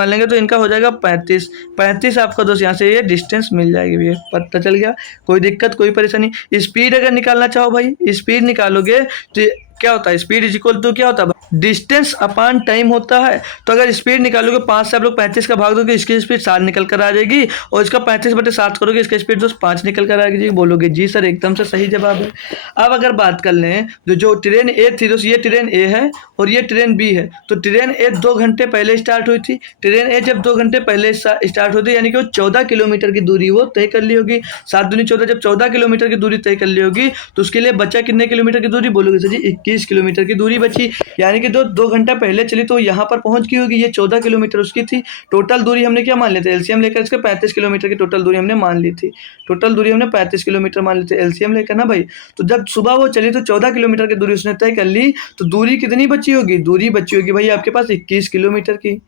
लेंगे, तो इनका हो जाएगा 35 आपका दोस्त यहाँ से ये डिस्टेंस मिल जाएगी भैया, पता चल गया। कोई दिक्कत कोई परेशानी? स्पीड अगर निकालना चाहो भाई, स्पीड निकालोगे तो क्या होता है? स्पीड इज इक्वल टू क्या होता है? डिस्टेंस अपॉन टाइम होता है। तो अगर स्पीड निकालोगे 5 से आप लोग 35 का भाग दोगे, इसकी स्पीड 7 निकल कर आ जाएगी, और इसका 35/7 करोगे, इसका स्पीड दोस्त 5 निकल कर आएगी। बोलोगे जी सर एकदम से सही जवाब है। अब अगर बात कर लें जो ट्रेन ए थी दोस्त, ये ट्रेन ए है और ये ट्रेन बी है। तो ट्रेन ए 2 घंटे पहले स्टार्ट हुई थी। ट्रेन ए जब 2 घंटे पहले स्टार्ट होती है, यानी कि वो 14 किलोमीटर की दूरी वो तय कर ली होगी। 7 दूनी 14, जब 14 किलोमीटर की दूरी तय कर ली होगी तो उसके लिए बचा कितने किलोमीटर की दूरी? बोलोगे सर जी 21 किलोमीटर की दूरी बची, यानी कि 2 घंटा पहले चली तो यहाँ पर पहुंच गई होगी। ये 14 किलोमीटर उसकी थी। टोटल दूरी हमने क्या मान लेते? एलसीएम लेकर इसके 35 किलोमीटर की टोटल दूरी हमने मान ली थी। टोटल दूरी हमने 35 किलोमीटर मान ली थी एलसीएम लेकर ना भाई। तो जब सुबह वो चली तो 14 किलोमीटर की दूरी उसने तय कर ली, तो दूरी कितनी बची होगी? दूरी बची होगी भाई आपके पास 21 किलोमीटर की।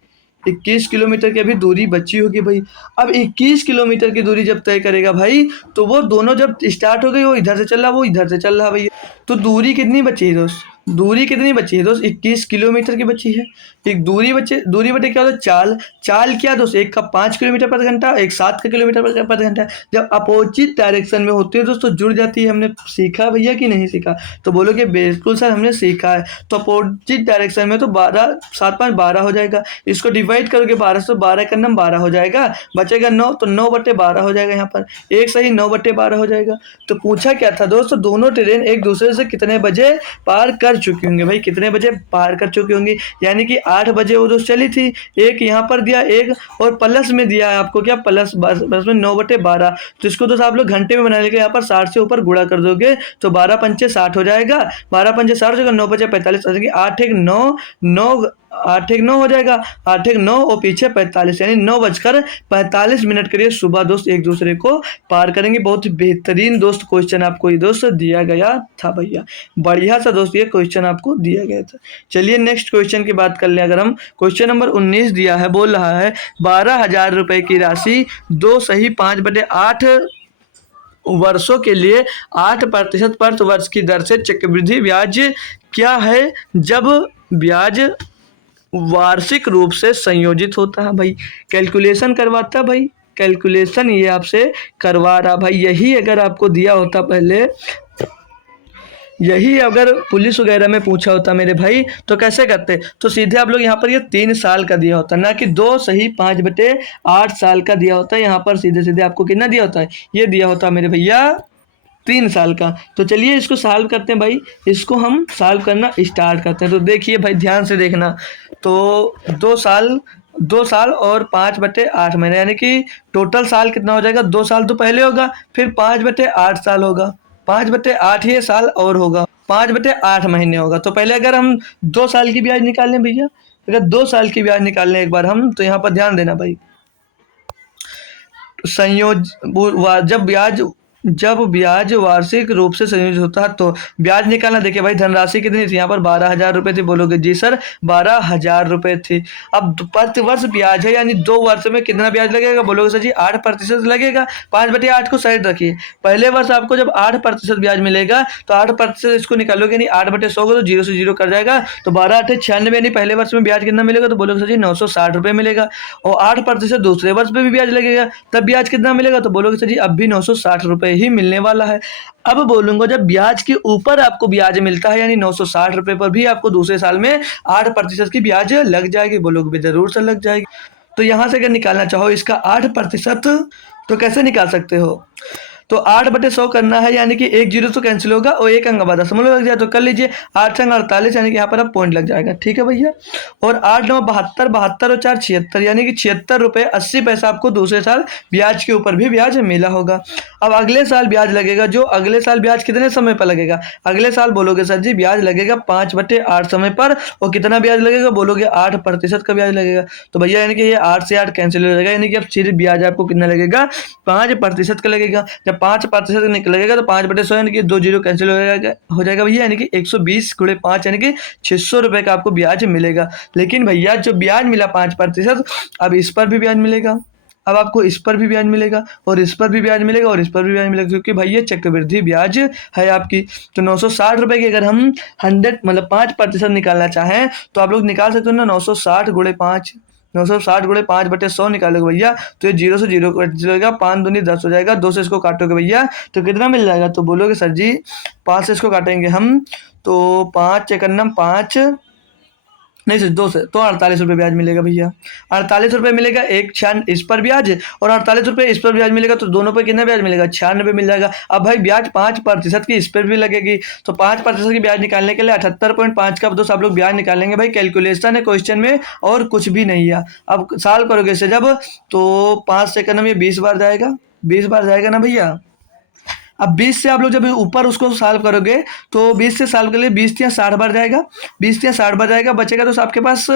21 किलोमीटर की अभी दूरी बची होगी भाई। अब 21 किलोमीटर की दूरी जब तय करेगा भाई, तो वो दोनों जब स्टार्ट हो गई, वो इधर से चल रहा, वो इधर से चल रहा भैया। तो दूरी कितनी बची है दोस्त? दूरी कितनी बची है दोस्त? 21 किलोमीटर की बची है। एक दूरी बटे क्या होता है? चाल क्या दोस्त? एक का 5 किलोमीटर पर घंटा, एक 7 का किलोमीटर पर घंटा। जब अपोजिट डायरेक्शन में होती है दोस्तों जुड़ जाती है। हमने सीखा भैया कि नहीं सीखा? तो बोलोगे बिल्कुल सर हमने सीखा है। तो अपोजिट डायरेक्शन में तो 7 5 12 हो जाएगा। इसको डिवाइड करोगे 12 से, 12 का नंबर 12 हो जाएगा, बचेगा 9, तो 9/12 हो जाएगा। यहाँ पर एक सही 9/12 हो जाएगा। तो पूछा क्या था दोस्तों? दोनों ट्रेन एक दूसरे से कितने बजे पार कर चुकी होंगी भाई? कितने बजे पार कर चुकी होंगी? यानी कि 8 बजे वो दोस्त चली थी, एक यहाँ पर दिया, एक और प्लस में दिया है आपको क्या? प्लस में 9/12। तो इसको दोस्त आप लोग घंटे में बना लेंगे, यहाँ पर 60 से ऊपर गुणा कर दोगे तो 12 पंचे 60 हो जाएगा, 12 पंचे 60 हो जाएगा, 9 बचे 45 आ जाएगी, 8 1 9 8 1 9 हो जाएगा, 8 1 9 और पीछे 45, यानी 9:45 मिनट के लिए सुबह दोस्त एक दूसरे को पार करेंगे। बहुत ही बेहतरीन दोस्त क्वेश्चन आपको ये दोस्त दिया गया था भैया, बढ़िया सा दोस्त ये क्वेश्चन आपको दिया गया था। चलिए नेक्स्ट क्वेश्चन की बात कर लें। अगर हम क्वेश्चन नंबर 19 दिया है, बोल रहा है 12,000 रुपए की राशि 2 सही 5/8 वर्षों के लिए 8% प्रति वर्ष की दर से चक्रवृद्धि ब्याज क्या है जब ब्याज वार्षिक रूप से संयोजित होता है? भाई कैलकुलेशन करवाता भाई, कैलकुलेशन ये आपसे करवा रहा भाई। यही अगर आपको दिया होता पहले यही अगर पुलिस वगैरह में पूछा होता मेरे भाई तो कैसे करते, तो सीधे आप लोग यहाँ पर ये 3 साल का दिया होता, ना कि 2 सही 5/8 साल का दिया होता है। यहाँ पर सीधे सीधे आपको कितना दिया होता है, ये दिया होता मेरे भैया 3 साल का। तो चलिए इसको सॉल्व करते हैं भाई, इसको हम सॉल्व करना स्टार्ट करते हैं। तो देखिए भाई ध्यान से देखना, तो 2 साल, 2 साल और 5/8 महीने, यानी कि टोटल साल कितना हो जाएगा, 2 साल तो पहले होगा, फिर 5/8 साल होगा, 5/8 ये साल और होगा, 5/8 महीने होगा। तो पहले अगर हम 2 साल की ब्याज निकाल लें भैया, अगर 2 साल की ब्याज निकाल लें एक बार हम, तो यहाँ पर ध्यान देना भाई, संयोज जब ब्याज वार्षिक रूप से संयोजित होता है तो ब्याज निकालना। देखिए भाई धनराशि कितनी थी, यहाँ पर 12,000 रुपये थी, बोलोगे जी सर 12,000 रुपये थी। अब प्रति वर्ष ब्याज है, यानी 2 वर्ष में कितना ब्याज लगेगा, बोलोगे सर जी 8% लगेगा। 5/8 को साइड रखिए, पहले वर्ष आपको जब 8% ब्याज मिलेगा तो 8% इसको निकालोगे, यानी 8/100 को तो 0 से 0 कर जाएगा, तो 12×8 = 96, यानी पहले वर्ष में ब्याज कितना मिलेगा, तो बोलोगे सर जी 960 रुपये मिलेगा। और 8% दूसरे वर्ष में भी ब्याज लगेगा, तब ब्याज कितना मिलेगा, तो बोलोगे सर जी अब भी 960 रुपये ही मिलने वाला है। अब बोलूंगा जब ब्याज के ऊपर आपको ब्याज मिलता है, यानी 960 रुपये पर भी आपको दूसरे साल में 8% की ब्याज लग जाएगी, बोलोगे भी जरूर से लग जाएगी। तो यहां से अगर निकालना चाहो इसका 8%, तो कैसे निकाल सकते हो, तो 8/100 करना है, यानी कि 1 जीरो तो कैंसिल होगा और 1 अंक आधा समझ लग जाए, तो कर लीजिए 8 अंक 48, यानी कि यहाँ पर अब पॉइंट लग जाएगा, ठीक है भैया। और 8×9 72, 72 और 4 76, यानी कि 76 रुपये 80 पैसा आपको दूसरे साल ब्याज के ऊपर भी ब्याज मिला होगा। अब अगले साल ब्याज लगेगा, जो अगले साल ब्याज कितने समय पर लगेगा, अगले साल बोलोगे सर जी ब्याज लगेगा 5/8 समय पर, और कितना ब्याज लगेगा, बोलोगे 8% का ब्याज लगेगा। तो भैया यानी कि ये 8 से 8 कैंसिल हो जाएगा, यानी कि अब सिर्फ ब्याज आपको कितना लगेगा, 5% का लगेगा। जब 5% निकलेगा तो 5/100, यानी कि 2 जीरो कैंसिल हो जाएगा भैया, यानी कि 120 × 5, यानी कि 600 रुपये का आपको ब्याज मिलेगा। लेकिन भैया जो ब्याज मिला 5%, अब इस पर भी ब्याज मिलेगा, अब आपको इस पर भी ब्याज मिलेगा, और इस पर भी ब्याज मिलेगा, और इस पर भी ब्याज मिलेगा, क्योंकि भाई ये चक्रवृद्धि ब्याज है आपकी। तो 960 रुपये की अगर हम 100 मतलब 5% निकालना चाहें तो आप लोग निकाल सकते हो ना, 960 × 5, 960 × 5/100 निकालोगे भैया, तो ये 0 से 0 कट जाएगा, 5 दूनी 10 हो जाएगा, 2 से इसको काटोगे भैया तो कितना मिल जाएगा, तो बोलोगे सर जी 5 से इसको काटेंगे हम, तो 5 × 5 नहीं सर 2 से, तो 48 रुपये ब्याज मिलेगा भैया, 48 रुपये मिलेगा, एक 96 इस पर ब्याज और 48 रुपये इस पर ब्याज मिलेगा, तो दोनों पे कितना ब्याज मिलेगा, 96 मिल जाएगा। अब भाई ब्याज 5% की इस पर भी लगेगी, तो 5% की ब्याज निकालने के लिए 78.5 का दोस्त आप लोग ब्याज निकालेंगे भाई, कैलकुलेशन है क्वेश्चन में और कुछ भी नहीं है। अब साल करोगे इसे जब, तो 5 सेकंड में 20 बार जाएगा, 20 बार जाएगा ना भैया। अब 20 से आप लोग जब ऊपर उसको सॉल्व करोगे तो 20 से सॉल्व कर लिए 20×3 = 60 बार जाएगा, 20×3 = 60 बार जाएगा, बचेगा तो आपके पास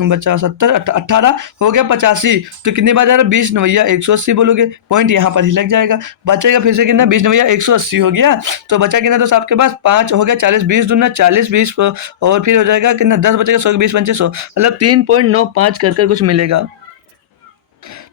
बचा 70, 18 हो गया 85, तो कितनी बार जा रहा है 20 नवैया 180 बोलोगे, पॉइंट यहाँ पर ही लग जाएगा। बचेगा फिर से कितना 20 नवैया 180 हो गया, तो बचा कितना तो आपके पास 5 हो गया 40, 20 दूना 40, 20 और फिर हो जाएगा कितना 10 बचेगा 100, 20 पंचे 100, मतलब 3.95 कर कुछ मिलेगा।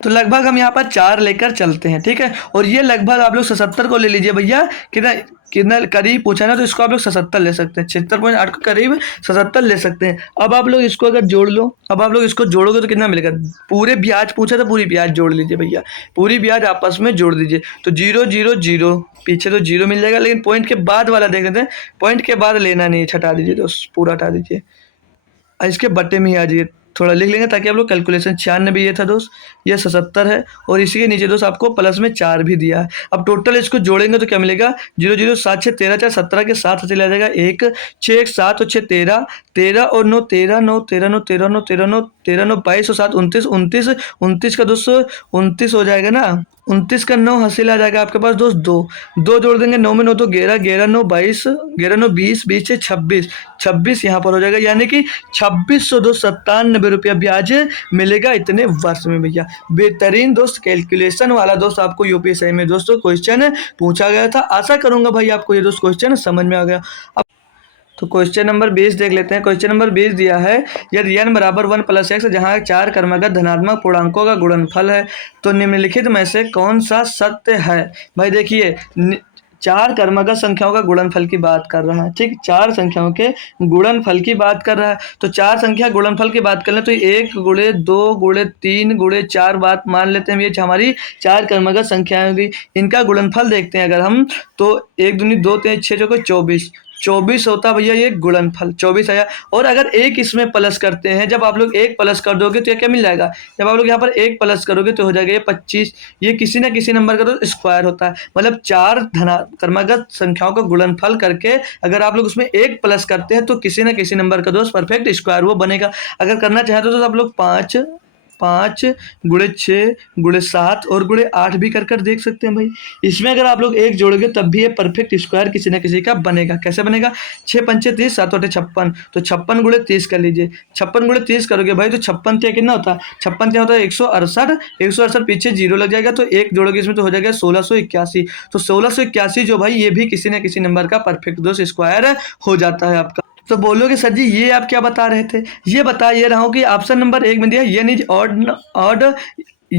तो लगभग हम यहाँ पर 4 लेकर चलते हैं, ठीक है। और ये लगभग आप लोग 77 को ले लीजिए भैया, कितना कितना करीब पूछा ना, तो इसको आप लोग 77 ले सकते हैं, 76.8 के करीब 77 ले सकते हैं। अब आप लोग इसको अगर जोड़ लो, अब आप लोग इसको जोड़ोगे तो कितना मिलेगा, पूरे ब्याज पूछा तो पूरी ब्याज जोड़ लीजिए भैया, पूरी ब्याज आपस में जोड़ दीजिए, तो 0 0 0 पीछे तो 0 मिल जाएगा, लेकिन पॉइंट के बाद वाला देख लेते हैं, पॉइंट के बाद लेना नहीं, हटा दीजिए दोस्त, पूरा हटा दीजिए, इसके बट्टे में ही आ जाइए, थोड़ा लिख लेंगे ताकि आप लोग कैलकुलेशन 96 ये था दोस्त, ये 77 है, और इसी के नीचे दोस्त आपको प्लस में 4 भी दिया है। अब टोटल इसको जोड़ेंगे तो क्या मिलेगा, 0 0 7 6 13 4 17 के साथ चला जाएगा, 1 6 7 और 6 13, 13 और 9 13 9 13 9 13 9 13 9 13 9 22 और 7 29 29 29 का दोस्त 29 हो जाएगा ना, 29 का 9 हासिल आ जाएगा आपके पास दोस्त, 2 जोड़ देंगे, 9 में 9 तो 11 11 9 22 11 9 20 20 से 26 26 यहाँ पर हो जाएगा, यानी कि 2697 रुपया ब्याज मिलेगा इतने वर्ष में भैया। बेहतरीन दोस्त कैलकुलेशन वाला दोस्त आपको यूपीएससी में दोस्तों क्वेश्चन पूछा गया था। आशा करूंगा भाई आपको ये दोस्त क्वेश्चन समझ में आ गया। अब तो क्वेश्चन नंबर 20 देख लेते हैं। क्वेश्चन नंबर 20 दिया है, यदि n बराबर 1 + x जहाँ 4 क्रमागत धनात्मक पूर्णांकों का गुणनफल है तो निम्नलिखित में से कौन सा सत्य है। भाई देखिए चार क्रमागत संख्याओं का गुणनफल की बात कर रहा है, ठीक, चार संख्याओं के गुणनफल की बात कर रहा है। तो चार संख्या गुणनफल की बात कर ले तो 1 गुणे 2 गुणे 3 गुणे 4 बात मान लेते हैं, ये हमारी चार क्रमागत संख्याएं होगी। इनका गुणनफल देखते हैं अगर हम, तो 1 दूनी 2 3 6 चौके 24, 24 होता भैया ये गुणनफल, 24 आया। और अगर एक इसमें प्लस करते हैं, जब आप लोग एक प्लस कर दोगे तो ये क्या मिल जाएगा, जब आप लोग यहाँ पर एक प्लस करोगे तो हो जाएगा ये 25। ये किसी ना किसी नंबर का तो स्क्वायर होता है, मतलब चार क्रमागत संख्याओं का गुणनफल करके अगर आप लोग उसमें एक प्लस करते हैं तो किसी ना किसी नंबर का दोस्त परफेक्ट स्क्वायर वो बनेगा। अगर करना चाहे तो आप लोग 5 गुणे 6 गुणे 7 और गुणे 8 भी कर देख सकते हैं भाई। इसमें अगर आप लोग एक जोड़ोगे तब भी ये परफेक्ट स्क्वायर किसी ना किसी का बनेगा। कैसे बनेगा, 6 पंचे 30, 7 8 56, तो 56 गुणे 30 कर लीजिए। 56 गुणे 30 करोगे भाई तो 56 कितना होता है, 56 क्या होता है 168, 168 पीछे जीरो लग जाएगा तो एक जोड़ोगे इसमें तो हो जाएगा 1681। तो 1681 जो भाई ये भी किसी ना किसी नंबर का परफेक्ट दोस्त स्क्वायर हो जाता है आपका। तो बोलोगे सर जी ये आप क्या बता रहे थे, ये बता ये रहा हूँ कि ऑप्शन नंबर 1 में दिया n इज ऑड,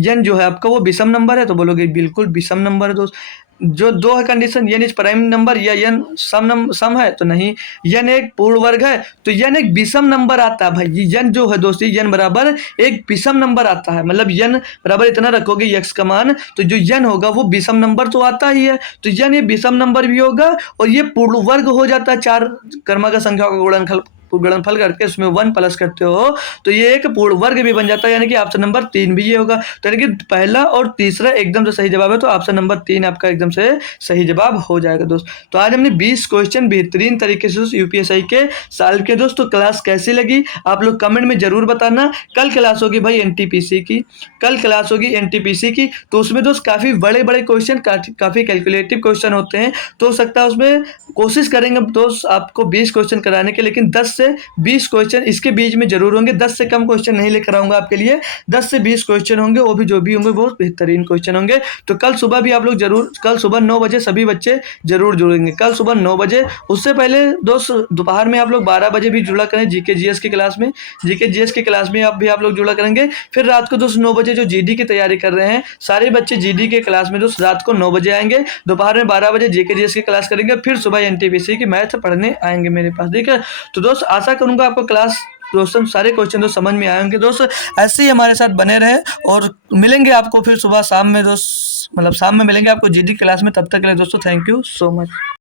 n जो है आपका वो विषम नंबर है, तो बोलोगे बिल्कुल विषम नंबर है दोस्त। जो दो है condition, n is prime number या n सम है, तो नहीं, n एक पूर्ण वर्ग है तो n एक विषम नंबर आता है भाई। n जो है दोस्त n बराबर एक विषम नंबर आता है, मतलब n बराबर इतना रखोगे x का मान तो जो n होगा वो विषम नंबर तो आता ही है, तो n ये विषम नंबर भी होगा और ये पूर्ण वर्ग हो जाता है। चार क्रमागत संख्याओं का गुणनफल करके उसमें 1 प्लस करते हो तो ये एक पूर्ण वर्ग भी बन जाता है, यानी कि ऑप्शन नंबर 3 भी ये होगा। तो यानी कि पहला और तीसरा एकदम से सही जवाब है, तो ऑप्शन नंबर 3 आपका एकदम से सही जवाब हो जाएगा दोस्त। तो आज हमने 20 क्वेश्चन बेहतरीन तरीके से यूपीएससी के सॉल्व किए दोस्त। तो क्लास कैसी लगी आप लोग कमेंट में जरूर बताना। कल क्लास होगी भाई एनटीपीसी की, कल क्लास होगी एनटीपीसी की, तो उसमें दोस्त काफ़ी बड़े बड़े क्वेश्चन, काफ़ी कैलकुलेटिव क्वेश्चन होते हैं, तो हो सकता है उसमें कोशिश करेंगे दोस्त आपको 20 क्वेश्चन कराने के, लेकिन 10 से 20 क्वेश्चन इसके बीच में जरूर होंगे। 10 से कम क्वेश्चन नहीं लेकर आऊंगा आपके लिए, 10 से 20 क्वेश्चन होंगे, वो भी जो भी होंगे बहुत बेहतरीन क्वेश्चन होंगे। तो कल सुबह भी आप लोग जरूर, कल सुबह 9 बजे सभी बच्चे जरूर जुड़ेंगे, कल सुबह 9 बजे। उससे पहले दोस्त दोपहर में आप लोग 12 बजे भी जुड़ा करें जीके जीएस की क्लास में, जीके जीएस की क्लास में आप लोग जुड़ा करेंगे। फिर रात को दोस्त 9 बजे जो जीडी की तैयारी कर रहे हैं सारे बच्चे जीडी के क्लास में दोस्त रात को 9 बजे आएंगे, दोपहर में 12 बजे जीके जीएस की क्लास करेंगे, फिर सुबह एनटीपीसी की मैथ पढ़ने आएंगे मेरे पास, ठीक है। तो दोस्त आशा करूंगा आपको क्लास दोस्तों सारे क्वेश्चन तो समझ में आए होंगे दोस्त। ऐसे ही हमारे साथ बने रहे और मिलेंगे आपको फिर सुबह शाम में दोस्त, मतलब शाम में मिलेंगे आपको जीडी क्लास में। तब तक के लिए दोस्तों थैंक यू सो मच।